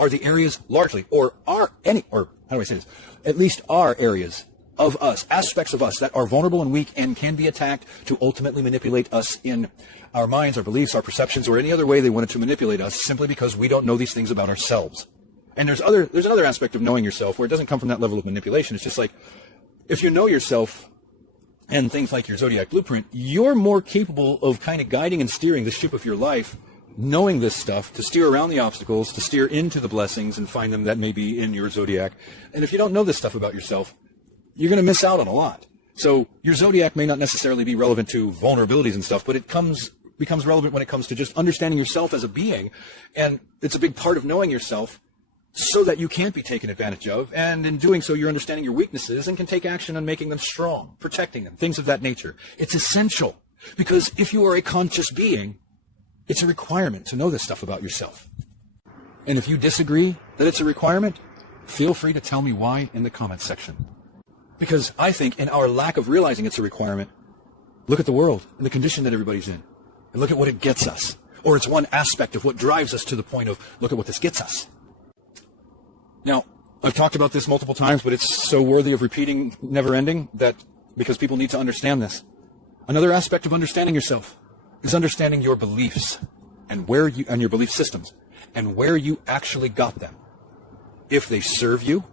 are the areas largely, or how do I say this? At least are areas of us, aspects of us that are vulnerable and weak and can be attacked to ultimately manipulate us in our minds, our beliefs, our perceptions, or any other way they wanted to manipulate us, simply because we don't know these things about ourselves. And there's another aspect of knowing yourself where it doesn't come from that level of manipulation. It's just like, if you know yourself and things like your zodiac blueprint, you're more capable of kind of guiding and steering the ship of your life, knowing this stuff, to steer around the obstacles, to steer into the blessings and find them that may be in your zodiac. And if you don't know this stuff about yourself, you're going to miss out on a lot. So your zodiac may not necessarily be relevant to vulnerabilities and stuff, but it becomes relevant when it comes to just understanding yourself as a being. And it's a big part of knowing yourself so that you can't be taken advantage of. And in doing so, you're understanding your weaknesses and can take action on making them strong, protecting them, things of that nature. It's essential, because if you are a conscious being, it's a requirement to know this stuff about yourself. And if you disagree that it's a requirement, feel free to tell me why in the comments section. Because I think in our lack of realizing it's a requirement, look at the world and the condition that everybody's in, and look at what it gets us. or it's one aspect of what drives us to the point of, look at what this gets us. Now, I've talked about this multiple times, but it's so worthy of repeating, never ending, that because people need to understand this. Another aspect of understanding yourself is understanding your beliefs and your belief systems and where you actually got them. If they serve you,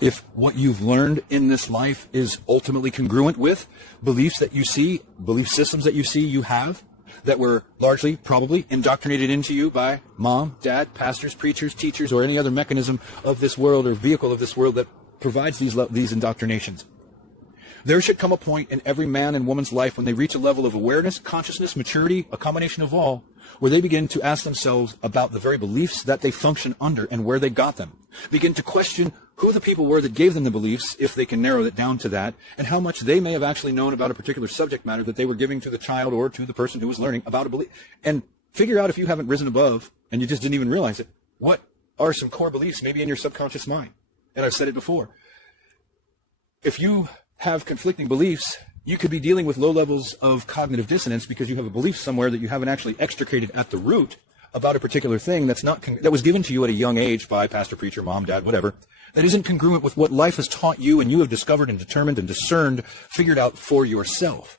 if what you've learned in this life is ultimately congruent with beliefs that you see, belief systems that you see you have, that were largely, probably, indoctrinated into you by mom, dad, pastors, preachers, teachers, or any other mechanism of this world or vehicle of this world that provides these indoctrinations. There should come a point in every man and woman's life when they reach a level of awareness, consciousness, maturity, a combination of all, where they begin to ask themselves about the very beliefs that they function under and where they got them. Begin to question who the people were that gave them the beliefs, if they can narrow it down to that, and how much they may have actually known about a particular subject matter that they were giving to the child or to the person who was learning about a belief. And figure out, if you haven't risen above and you just didn't even realize it, what are some core beliefs maybe in your subconscious mind. And I've said it before. If you have conflicting beliefs, you could be dealing with low levels of cognitive dissonance because you have a belief somewhere that you haven't actually extricated at the root about a particular thing that was given to you at a young age by pastor, preacher, mom, dad, whatever, that isn't congruent with what life has taught you and you have discovered and determined and discerned, figured out for yourself.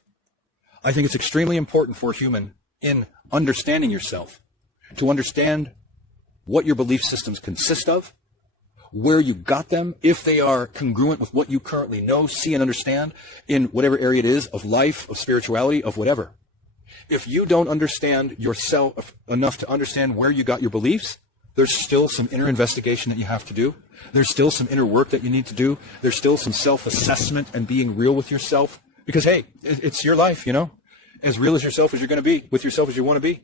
I think it's extremely important for a human in understanding yourself to understand what your belief systems consist of, where you got them, if they are congruent with what you currently know, see, and understand in whatever area it is of life, of spirituality, of whatever. If you don't understand yourself enough to understand where you got your beliefs, there's still some inner investigation that you have to do. There's still some inner work that you need to do. There's still some self-assessment and being real with yourself. Because, hey, it's your life, you know, as real as yourself as you're going to be, with yourself as you want to be.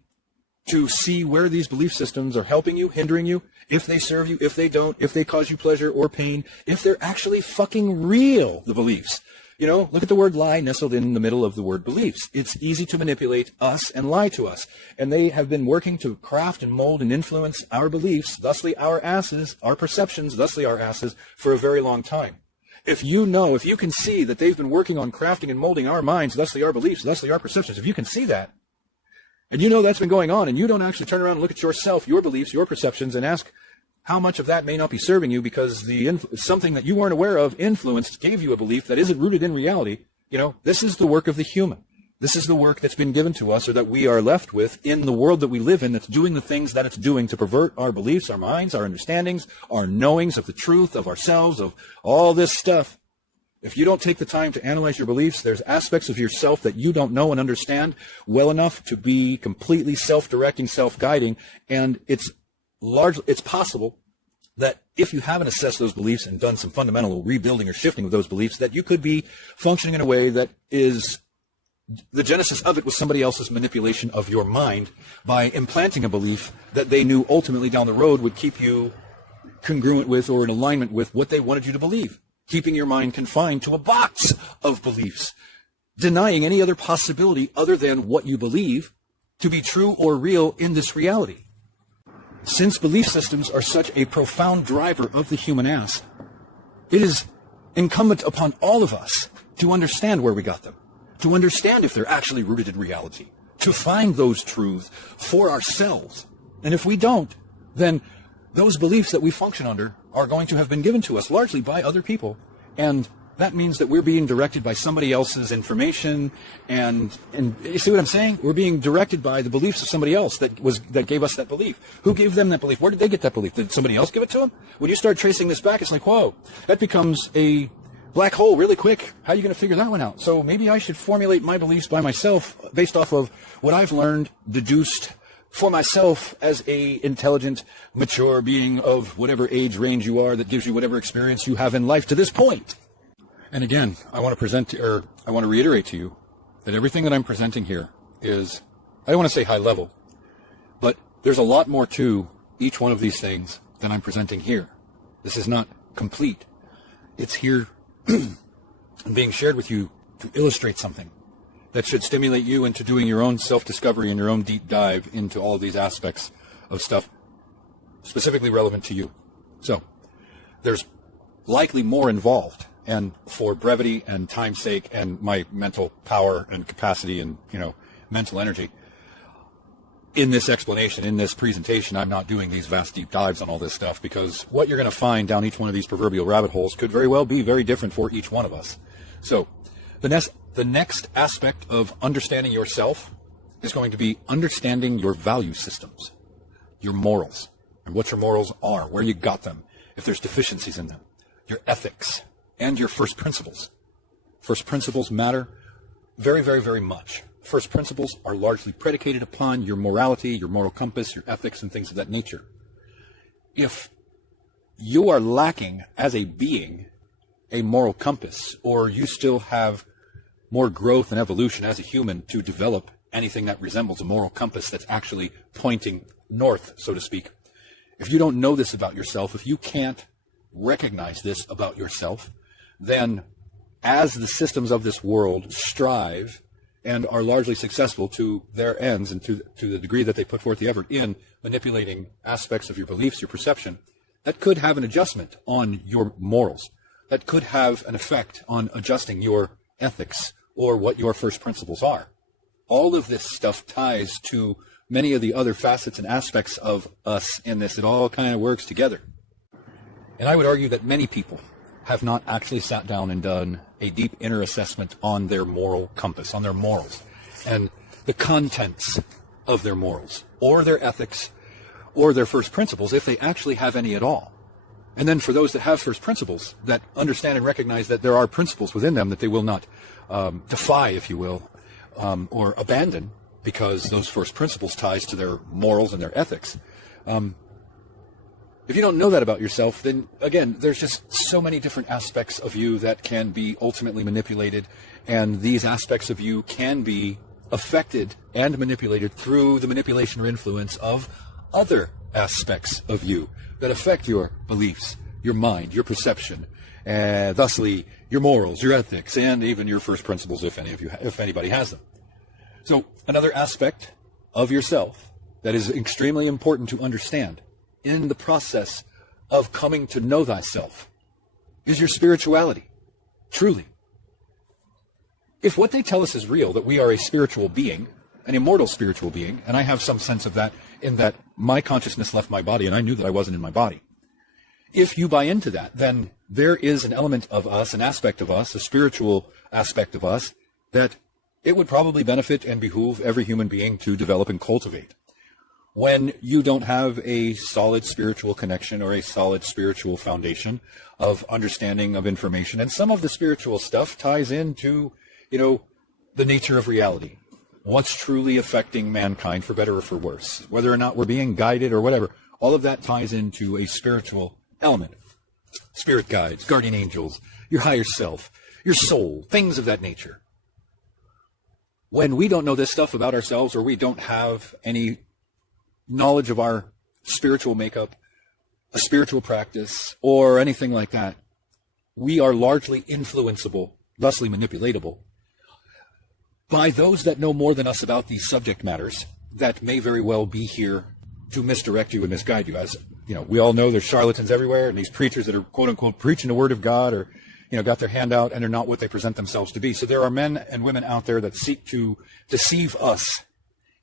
To see where these belief systems are helping you, hindering you, if they serve you, if they don't, if they cause you pleasure or pain, if they're actually fucking real, the beliefs. You know, look at the word lie nestled in the middle of the word beliefs. It's easy to manipulate us and lie to us. And they have been working to craft and mold and influence our beliefs, thusly our asses, our perceptions, thusly our asses, for a very long time. If you can see that they've been working on crafting and molding our minds, thusly our beliefs, thusly our perceptions, if you can see that, and you know that's been going on, and you don't actually turn around and look at yourself, your beliefs, your perceptions, and ask how much of that may not be serving you because something that you weren't aware of influenced, gave you a belief that isn't rooted in reality. You know, this is the work of the human. This is the work that's been given to us, or that we are left with in the world that we live in, that's doing the things that it's doing to pervert our beliefs, our minds, our understandings, our knowings of the truth of ourselves, of all this stuff. If you don't take the time to analyze your beliefs, there's aspects of yourself that you don't know and understand well enough to be completely self-directing, self-guiding, and it's possible that if you haven't assessed those beliefs and done some fundamental rebuilding or shifting of those beliefs, that you could be functioning in a way that is the genesis of it was somebody else's manipulation of your mind by implanting a belief that they knew ultimately down the road would keep you congruent with or in alignment with what they wanted you to believe. Keeping your mind confined to a box of beliefs, denying any other possibility other than what you believe to be true or real in this reality. Since belief systems are such a profound driver of the human ass, it is incumbent upon all of us to understand where we got them, to understand if they're actually rooted in reality, to find those truths for ourselves. And if we don't, then those beliefs that we function under are going to have been given to us largely by other people. And that means that we're being directed by somebody else's information. And you see what I'm saying? We're being directed by the beliefs of somebody else that gave us that belief. Who gave them that belief? Where did they get that belief? Did somebody else give it to them? When you start tracing this back, it's like, whoa, that becomes a black hole really quick. How are you going to figure that one out? So maybe I should formulate my beliefs by myself based off of what I've learned, deduced for myself as a intelligent, mature being of whatever age range you are that gives you whatever experience you have in life to this point. And again, I want to reiterate to you that everything that I'm presenting here is, I don't want to say high level, but there's a lot more to each one of these things than I'm presenting here. This is not complete. It's here being shared with you to illustrate something that should stimulate you into doing your own self-discovery and your own deep dive into all of these aspects of stuff specifically relevant to you. So there's likely more involved, and for brevity and time's sake and my mental power and capacity and, mental energy, in this explanation, in this presentation, I'm not doing these vast deep dives on all this stuff, because what you're going to find down each one of these proverbial rabbit holes could very well be very different for each one of us. So the next aspect of understanding yourself is going to be understanding your value systems, your morals, and what your morals are, where you got them, if there's deficiencies in them, your ethics, and your first principles. First principles matter very, very, very much. First principles are largely predicated upon your morality, your moral compass, your ethics, and things of that nature. If you are lacking as a being a moral compass, or you still have more growth and evolution as a human to develop anything that resembles a moral compass that's actually pointing north, so to speak, if you don't know this about yourself, if you can't recognize this about yourself, then as the systems of this world strive and are largely successful to their ends and to the degree that they put forth the effort in manipulating aspects of your beliefs, your perception, that could have an adjustment on your morals. That could have an effect on adjusting your ethics or what your first principles are. All of this stuff ties to many of the other facets and aspects of us in this. It all kind of works together. And I would argue that many people have not actually sat down and done a deep inner assessment on their moral compass, on their morals, and the contents of their morals, or their ethics, or their first principles, if they actually have any at all. And then for those that have first principles, that understand and recognize that there are principles within them that they will not defy, if you will, or abandon, because those first principles ties to their morals and their ethics. If you don't know that about yourself, then, again, there's just so many different aspects of you that can be ultimately manipulated, and these aspects of you can be affected and manipulated through the manipulation or influence of other aspects of you that affect your beliefs, your mind, your perception, and thusly your morals, your ethics, and even your first principles, if anybody has them. So another aspect of yourself that is extremely important to understand in the process of coming to know thyself is your spirituality, truly. If what they tell us is real, that we are a spiritual being, an immortal spiritual being, and I have some sense of that in that my consciousness left my body and I knew that I wasn't in my body. If you buy into that, then there is an element of us, an aspect of us, a spiritual aspect of us, that it would probably benefit and behoove every human being to develop and cultivate. When you don't have a solid spiritual connection or a solid spiritual foundation of understanding of information, and some of the spiritual stuff ties into, the nature of reality, what's truly affecting mankind for better or for worse, whether or not we're being guided or whatever, all of that ties into a spiritual element. Spirit guides, guardian angels, your higher self, your soul, things of that nature. When we don't know this stuff about ourselves, or we don't have any knowledge of our spiritual makeup, a spiritual practice, or anything like that, we are largely influenceable, thusly manipulatable, by those that know more than us about these subject matters that may very well be here to misdirect you and misguide you. As we all know, there's charlatans everywhere, and these preachers that are quote unquote preaching the word of God, or got their hand out and are not what they present themselves to be. So there are men and women out there that seek to deceive us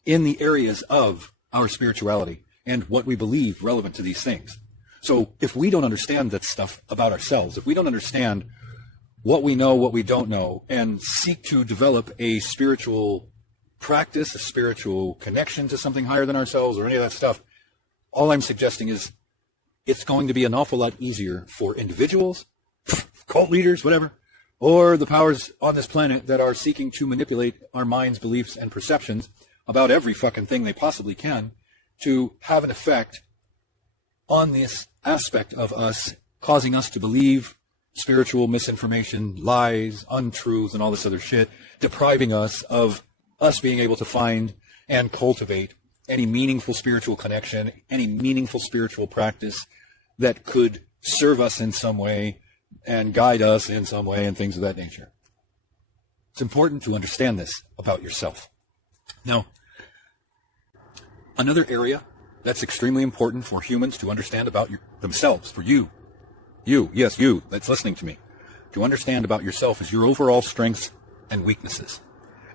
in the areas of our spirituality and what we believe relevant to these things. So if we don't understand that stuff about ourselves, if we don't understand what we know, what we don't know, and seek to develop a spiritual practice, a spiritual connection to something higher than ourselves, or any of that stuff, all I'm suggesting is it's going to be an awful lot easier for individuals, cult leaders, whatever, or the powers on this planet that are seeking to manipulate our minds, beliefs, and perceptions about every fucking thing they possibly can, to have an effect on this aspect of us, causing us to believe spiritual misinformation, lies, untruths, and all this other shit, depriving us of us being able to find and cultivate any meaningful spiritual connection, any meaningful spiritual practice that could serve us in some way and guide us in some way, and things of that nature. It's important to understand this about yourself. Now, another area that's extremely important for humans to understand about themselves, for you that's listening to me, to understand about yourself, is your overall strengths and weaknesses.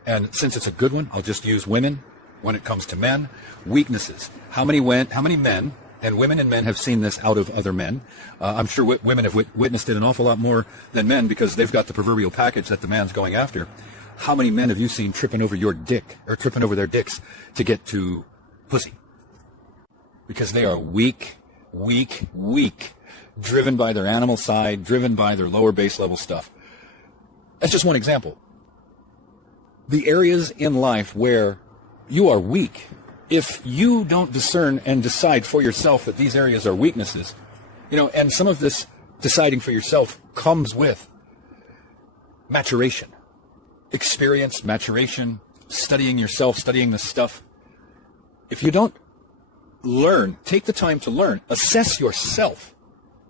And since it's a good one, I'll just use women when it comes to men, weaknesses. How many men, and women and men have seen this out of other men? I'm sure women have witnessed it an awful lot more than men because they've got the proverbial package that the man's going after. How many men have you seen tripping over your dick, or tripping over their dicks to get to pussy? Because they are weak, driven by their animal side, driven by their lower base level stuff. That's just one example. The areas in life where you are weak, if you don't discern and decide for yourself that these areas are weaknesses, and some of this deciding for yourself comes with maturation, experience, maturation, studying yourself, studying this stuff. If you don't learn, take the time to learn, assess yourself,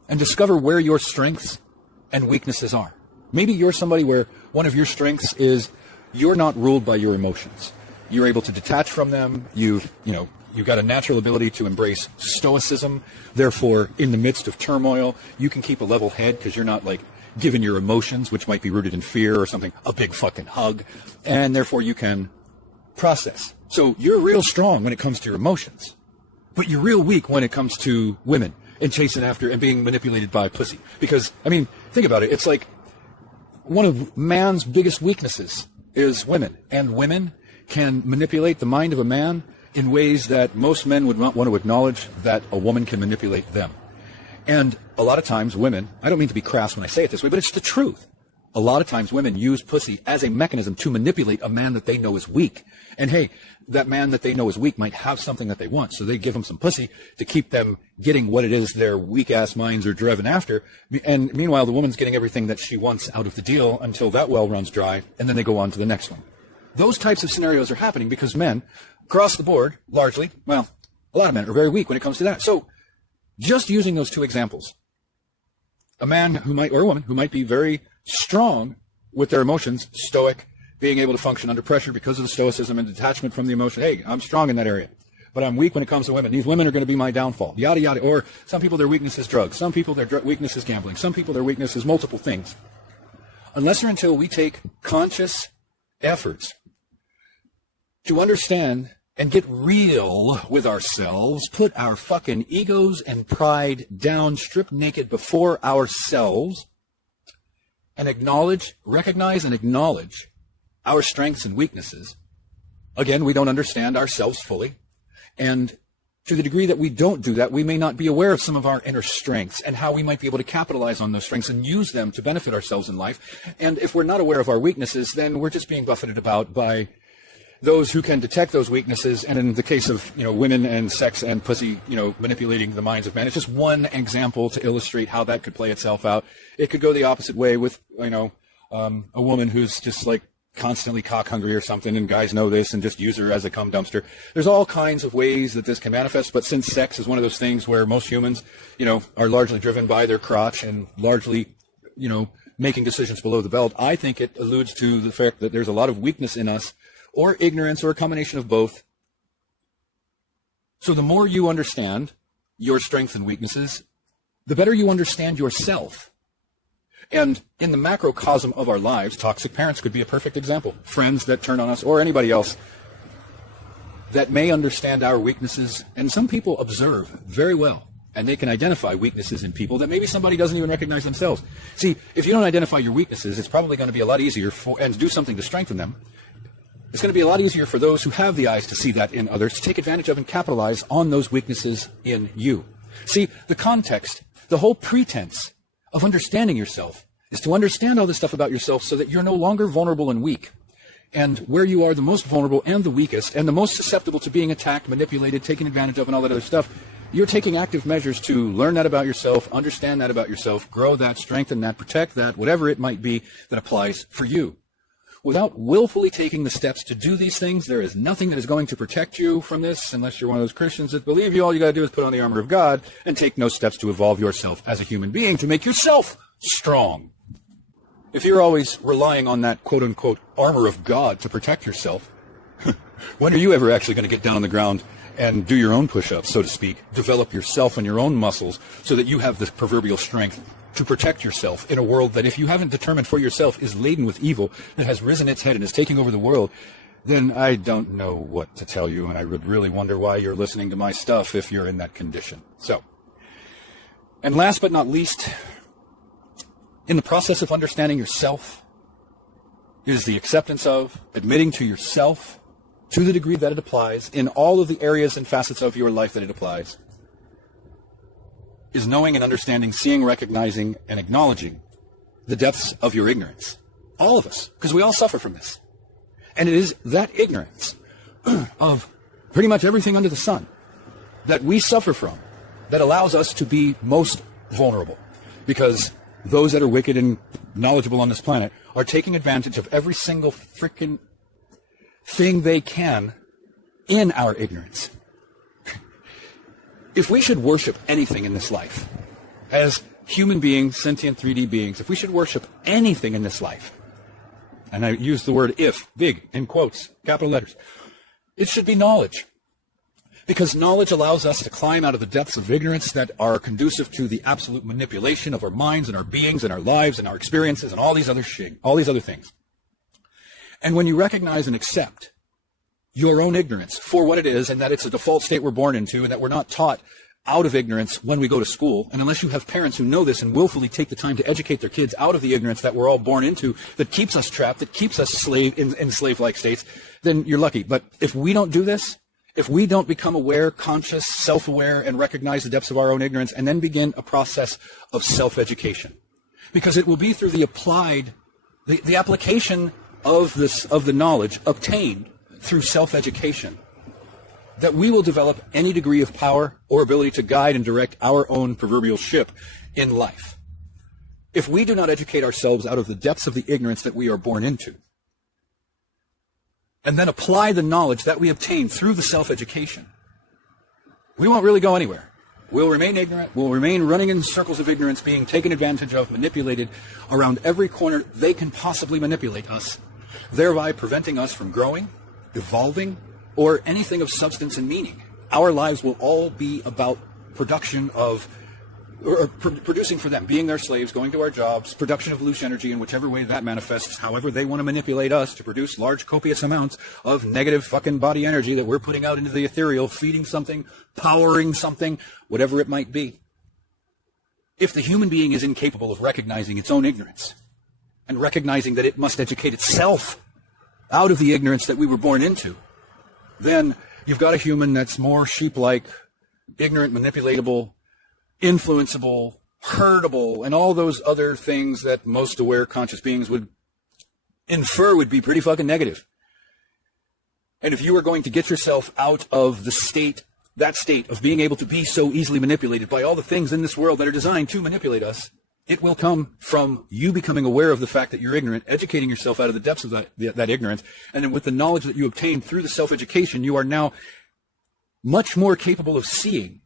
and discover where your strengths and weaknesses are. Maybe you're somebody where one of your strengths is you're not ruled by your emotions. You're able to detach from them. You've got a natural ability to embrace stoicism. Therefore, in the midst of turmoil, you can keep a level head because you're not like giving your emotions, which might be rooted in fear or something, a big fucking hug. And therefore, you can process. So you're real strong when it comes to your emotions, but you're real weak when it comes to women and chasing after and being manipulated by pussy. Because, think about it. It's like one of man's biggest weaknesses is women. And women can manipulate the mind of a man in ways that most men would not want to acknowledge that a woman can manipulate them. And a lot of times women, I don't mean to be crass when I say it this way, but it's the truth. A lot of times women use pussy as a mechanism to manipulate a man that they know is weak. And hey, that man that they know is weak might have something that they want, so they give him some pussy to keep them getting what it is their weak-ass minds are driven after. And meanwhile, the woman's getting everything that she wants out of the deal until that well runs dry, and then they go on to the next one. Those types of scenarios are happening because men, across the board, largely, a lot of men are very weak when it comes to that. So just using those two examples, a man who might, or a woman who might be very strong with their emotions, stoic, being able to function under pressure because of the stoicism and detachment from the emotion. Hey, I'm strong in that area, but I'm weak when it comes to women. These women are going to be my downfall, yada, yada. Or some people, their weakness is drugs. Some people, their weakness is gambling. Some people, their weakness is multiple things. Unless or until we take conscious efforts to understand and get real with ourselves, put our fucking egos and pride down, strip naked before ourselves, and recognize and acknowledge our strengths and weaknesses. Again, we don't understand ourselves fully. And to the degree that we don't do that, we may not be aware of some of our inner strengths and how we might be able to capitalize on those strengths and use them to benefit ourselves in life. And if we're not aware of our weaknesses, then we're just being buffeted about by those who can detect those weaknesses. And in the case of, women and sex and pussy, manipulating the minds of men, it's just one example to illustrate how that could play itself out. It could go the opposite way with, a woman who's just like constantly cock hungry or something, and guys know this and just use her as a cum dumpster. There's all kinds of ways that this can manifest, but since sex is one of those things where most humans, are largely driven by their crotch and largely, making decisions below the belt, I think it alludes to the fact that there's a lot of weakness in us, or ignorance, or a combination of both. So the more you understand your strengths and weaknesses, the better you understand yourself. And in the macrocosm of our lives, toxic parents could be a perfect example. Friends that turn on us, or anybody else that may understand our weaknesses. And some people observe very well, and they can identify weaknesses in people that maybe somebody doesn't even recognize themselves. See, if you don't identify your weaknesses, it's probably going to be a lot easier and do something to strengthen them. It's going to be a lot easier for those who have the eyes to see that in others to take advantage of and capitalize on those weaknesses in you. See, the context, the whole pretense of understanding yourself is to understand all this stuff about yourself so that you're no longer vulnerable and weak. And where you are the most vulnerable and the weakest and the most susceptible to being attacked, manipulated, taken advantage of, and all that other stuff, you're taking active measures to learn that about yourself, understand that about yourself, grow that, strengthen that, protect that, whatever it might be that applies for you. Without willfully taking the steps to do these things, there is nothing that is going to protect you from this, unless you're one of those Christians that believe you. All you got to do is put on the armor of God and take no steps to evolve yourself as a human being to make yourself strong. If you're always relying on that quote-unquote armor of God to protect yourself, when are you ever actually going to get down on the ground and do your own push-ups, so to speak, develop yourself and your own muscles so that you have the proverbial strength to protect yourself in a world that, if you haven't determined for yourself, is laden with evil, that has risen its head and is taking over the world? then I don't know what to tell you, and I would really wonder why you're listening to my stuff if you're in that condition. So, and last but not least, in the process of understanding yourself is the acceptance of, admitting to yourself, to the degree that it applies, in all of the areas and facets of your life that it applies, is knowing and understanding, seeing, recognizing, and acknowledging the depths of your ignorance. All of us, because we all suffer from this. And it is that ignorance of pretty much everything under the sun that we suffer from that allows us to be most vulnerable. Because those that are wicked and knowledgeable on this planet are taking advantage of every single freaking thing they can in our ignorance. If we should worship anything in this life, as human beings, sentient 3D beings, if we should worship anything in this life, and I use the word if, big, in quotes, capital letters, it should be knowledge. Because knowledge allows us to climb out of the depths of ignorance that are conducive to the absolute manipulation of our minds and our beings and our lives and our experiences and all these other things. And when you recognize and accept your own ignorance for what it is, and that it's a default state we're born into, and that we're not taught out of ignorance when we go to school, and unless you have parents who know this and willfully take the time to educate their kids out of the ignorance that we're all born into, that keeps us trapped, that keeps us in slave-like states, then you're lucky. But if we don't do this, if we don't become aware, conscious, self-aware, and recognize the depths of our own ignorance, and then begin a process of self-education, because it will be through the application of the knowledge obtained through self-education that we will develop any degree of power or ability to guide and direct our own proverbial ship in life. If we do not educate ourselves out of the depths of the ignorance that we are born into, and then apply the knowledge that we obtain through the self-education, we won't really go anywhere. We'll remain ignorant. We'll remain running in circles of ignorance, being taken advantage of, manipulated around every corner they can possibly manipulate us, thereby preventing us from growing, evolving, or anything of substance and meaning. Our lives will all be about production of, or producing for them, being their slaves, going to our jobs, production of loose energy in whichever way that manifests, however they want to manipulate us to produce large, copious amounts of negative fucking body energy that we're putting out into the ethereal, feeding something, powering something, whatever it might be. If the human being is incapable of recognizing its own ignorance and recognizing that it must educate itself out of the ignorance that we were born into, then you've got a human that's more sheep-like, ignorant, manipulatable, influenceable, herdable, and all those other things that most aware, conscious beings would infer would be pretty fucking negative. And if you are going to get yourself out of the state, that state of being able to be so easily manipulated by all the things in this world that are designed to manipulate us, it will come from you becoming aware of the fact that you're ignorant, educating yourself out of the depths of that ignorance, and then with the knowledge that you obtain through the self-education, you are now much more capable of seeing.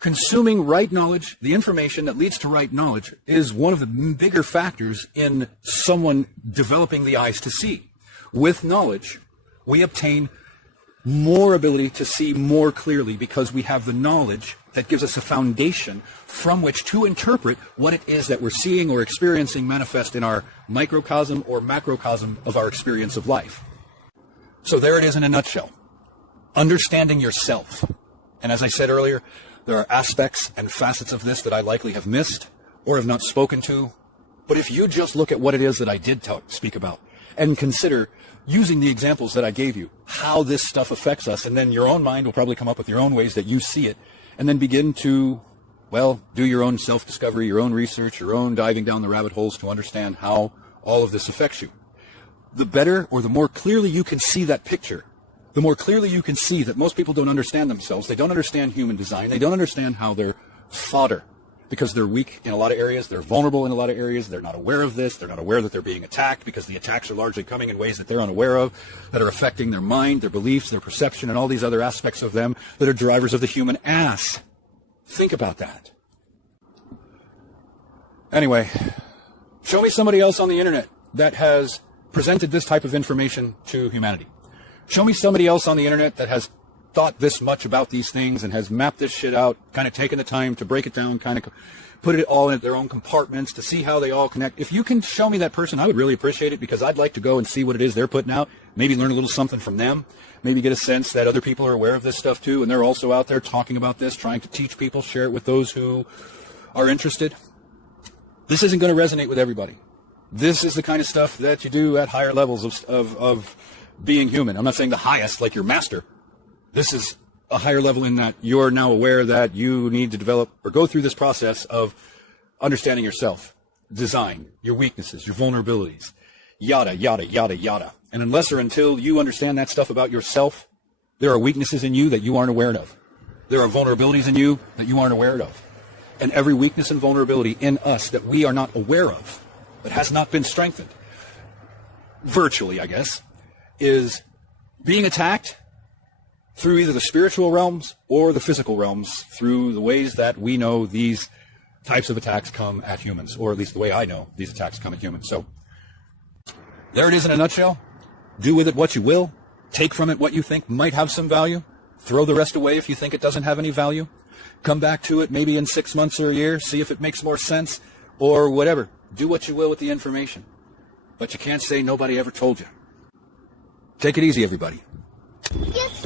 Consuming right knowledge, the information that leads to right knowledge, is one of the bigger factors in someone developing the eyes to see. With knowledge, we obtain more ability to see more clearly because we have the knowledge that gives us a foundation from which to interpret what it is that we're seeing or experiencing manifest in our microcosm or macrocosm of our experience of life. So there it is in a nutshell. Understanding yourself. And as I said earlier, there are aspects and facets of this that I likely have missed or have not spoken to. But if you just look at what it is that I did speak about and consider, using the examples that I gave you, how this stuff affects us, and then your own mind will probably come up with your own ways that you see it, and then begin to, well, do your own self-discovery, your own research, your own diving down the rabbit holes to understand how all of this affects you. The better or the more clearly you can see that picture, the more clearly you can see that most people don't understand themselves. They don't understand human design. They don't understand how they're fodder because they're weak in a lot of areas. They're vulnerable in a lot of areas. They're not aware of this. They're not aware that they're being attacked because the attacks are largely coming in ways that they're unaware of, that are affecting their mind, their beliefs, their perception, and all these other aspects of them that are drivers of the human ass. Think about that. Anyway, show me somebody else on the internet that has presented this type of information to humanity. Show me somebody else on the internet that has thought this much about these things and has mapped this shit out, kind of taken the time to break it down, kind of put it all in their own compartments to see how they all connect. If you can show me that person, I would really appreciate it because I'd like to go and see what it is they're putting out. maybe learn a little something from them, maybe get a sense that other people are aware of this stuff too, and they're also out there talking about this, trying to teach people, share it with those who are interested. This isn't going to resonate with everybody. This is the kind of stuff that you do at higher levels of being human. I'm not saying the highest, like your master. This is a higher level in that you're now aware that you need to develop or go through this process of understanding yourself, design, your weaknesses, your vulnerabilities, yada, yada, yada, yada. And unless or until you understand that stuff about yourself, there are weaknesses in you that you aren't aware of. There are vulnerabilities in you that you aren't aware of. And every weakness and vulnerability in us that we are not aware of, that has not been strengthened, virtually, I guess, is being attacked through either the spiritual realms or the physical realms, through the ways that we know these types of attacks come at humans, or at least the way I know these attacks come at humans. So there it is in a nutshell. Do with it what you will. Take from it what you think might have some value. Throw the rest away if you think it doesn't have any value. Come back to it maybe in 6 months or a year, see if it makes more sense, or whatever. Do what you will with the information. But you can't say nobody ever told you. Take it easy, everybody. Yes,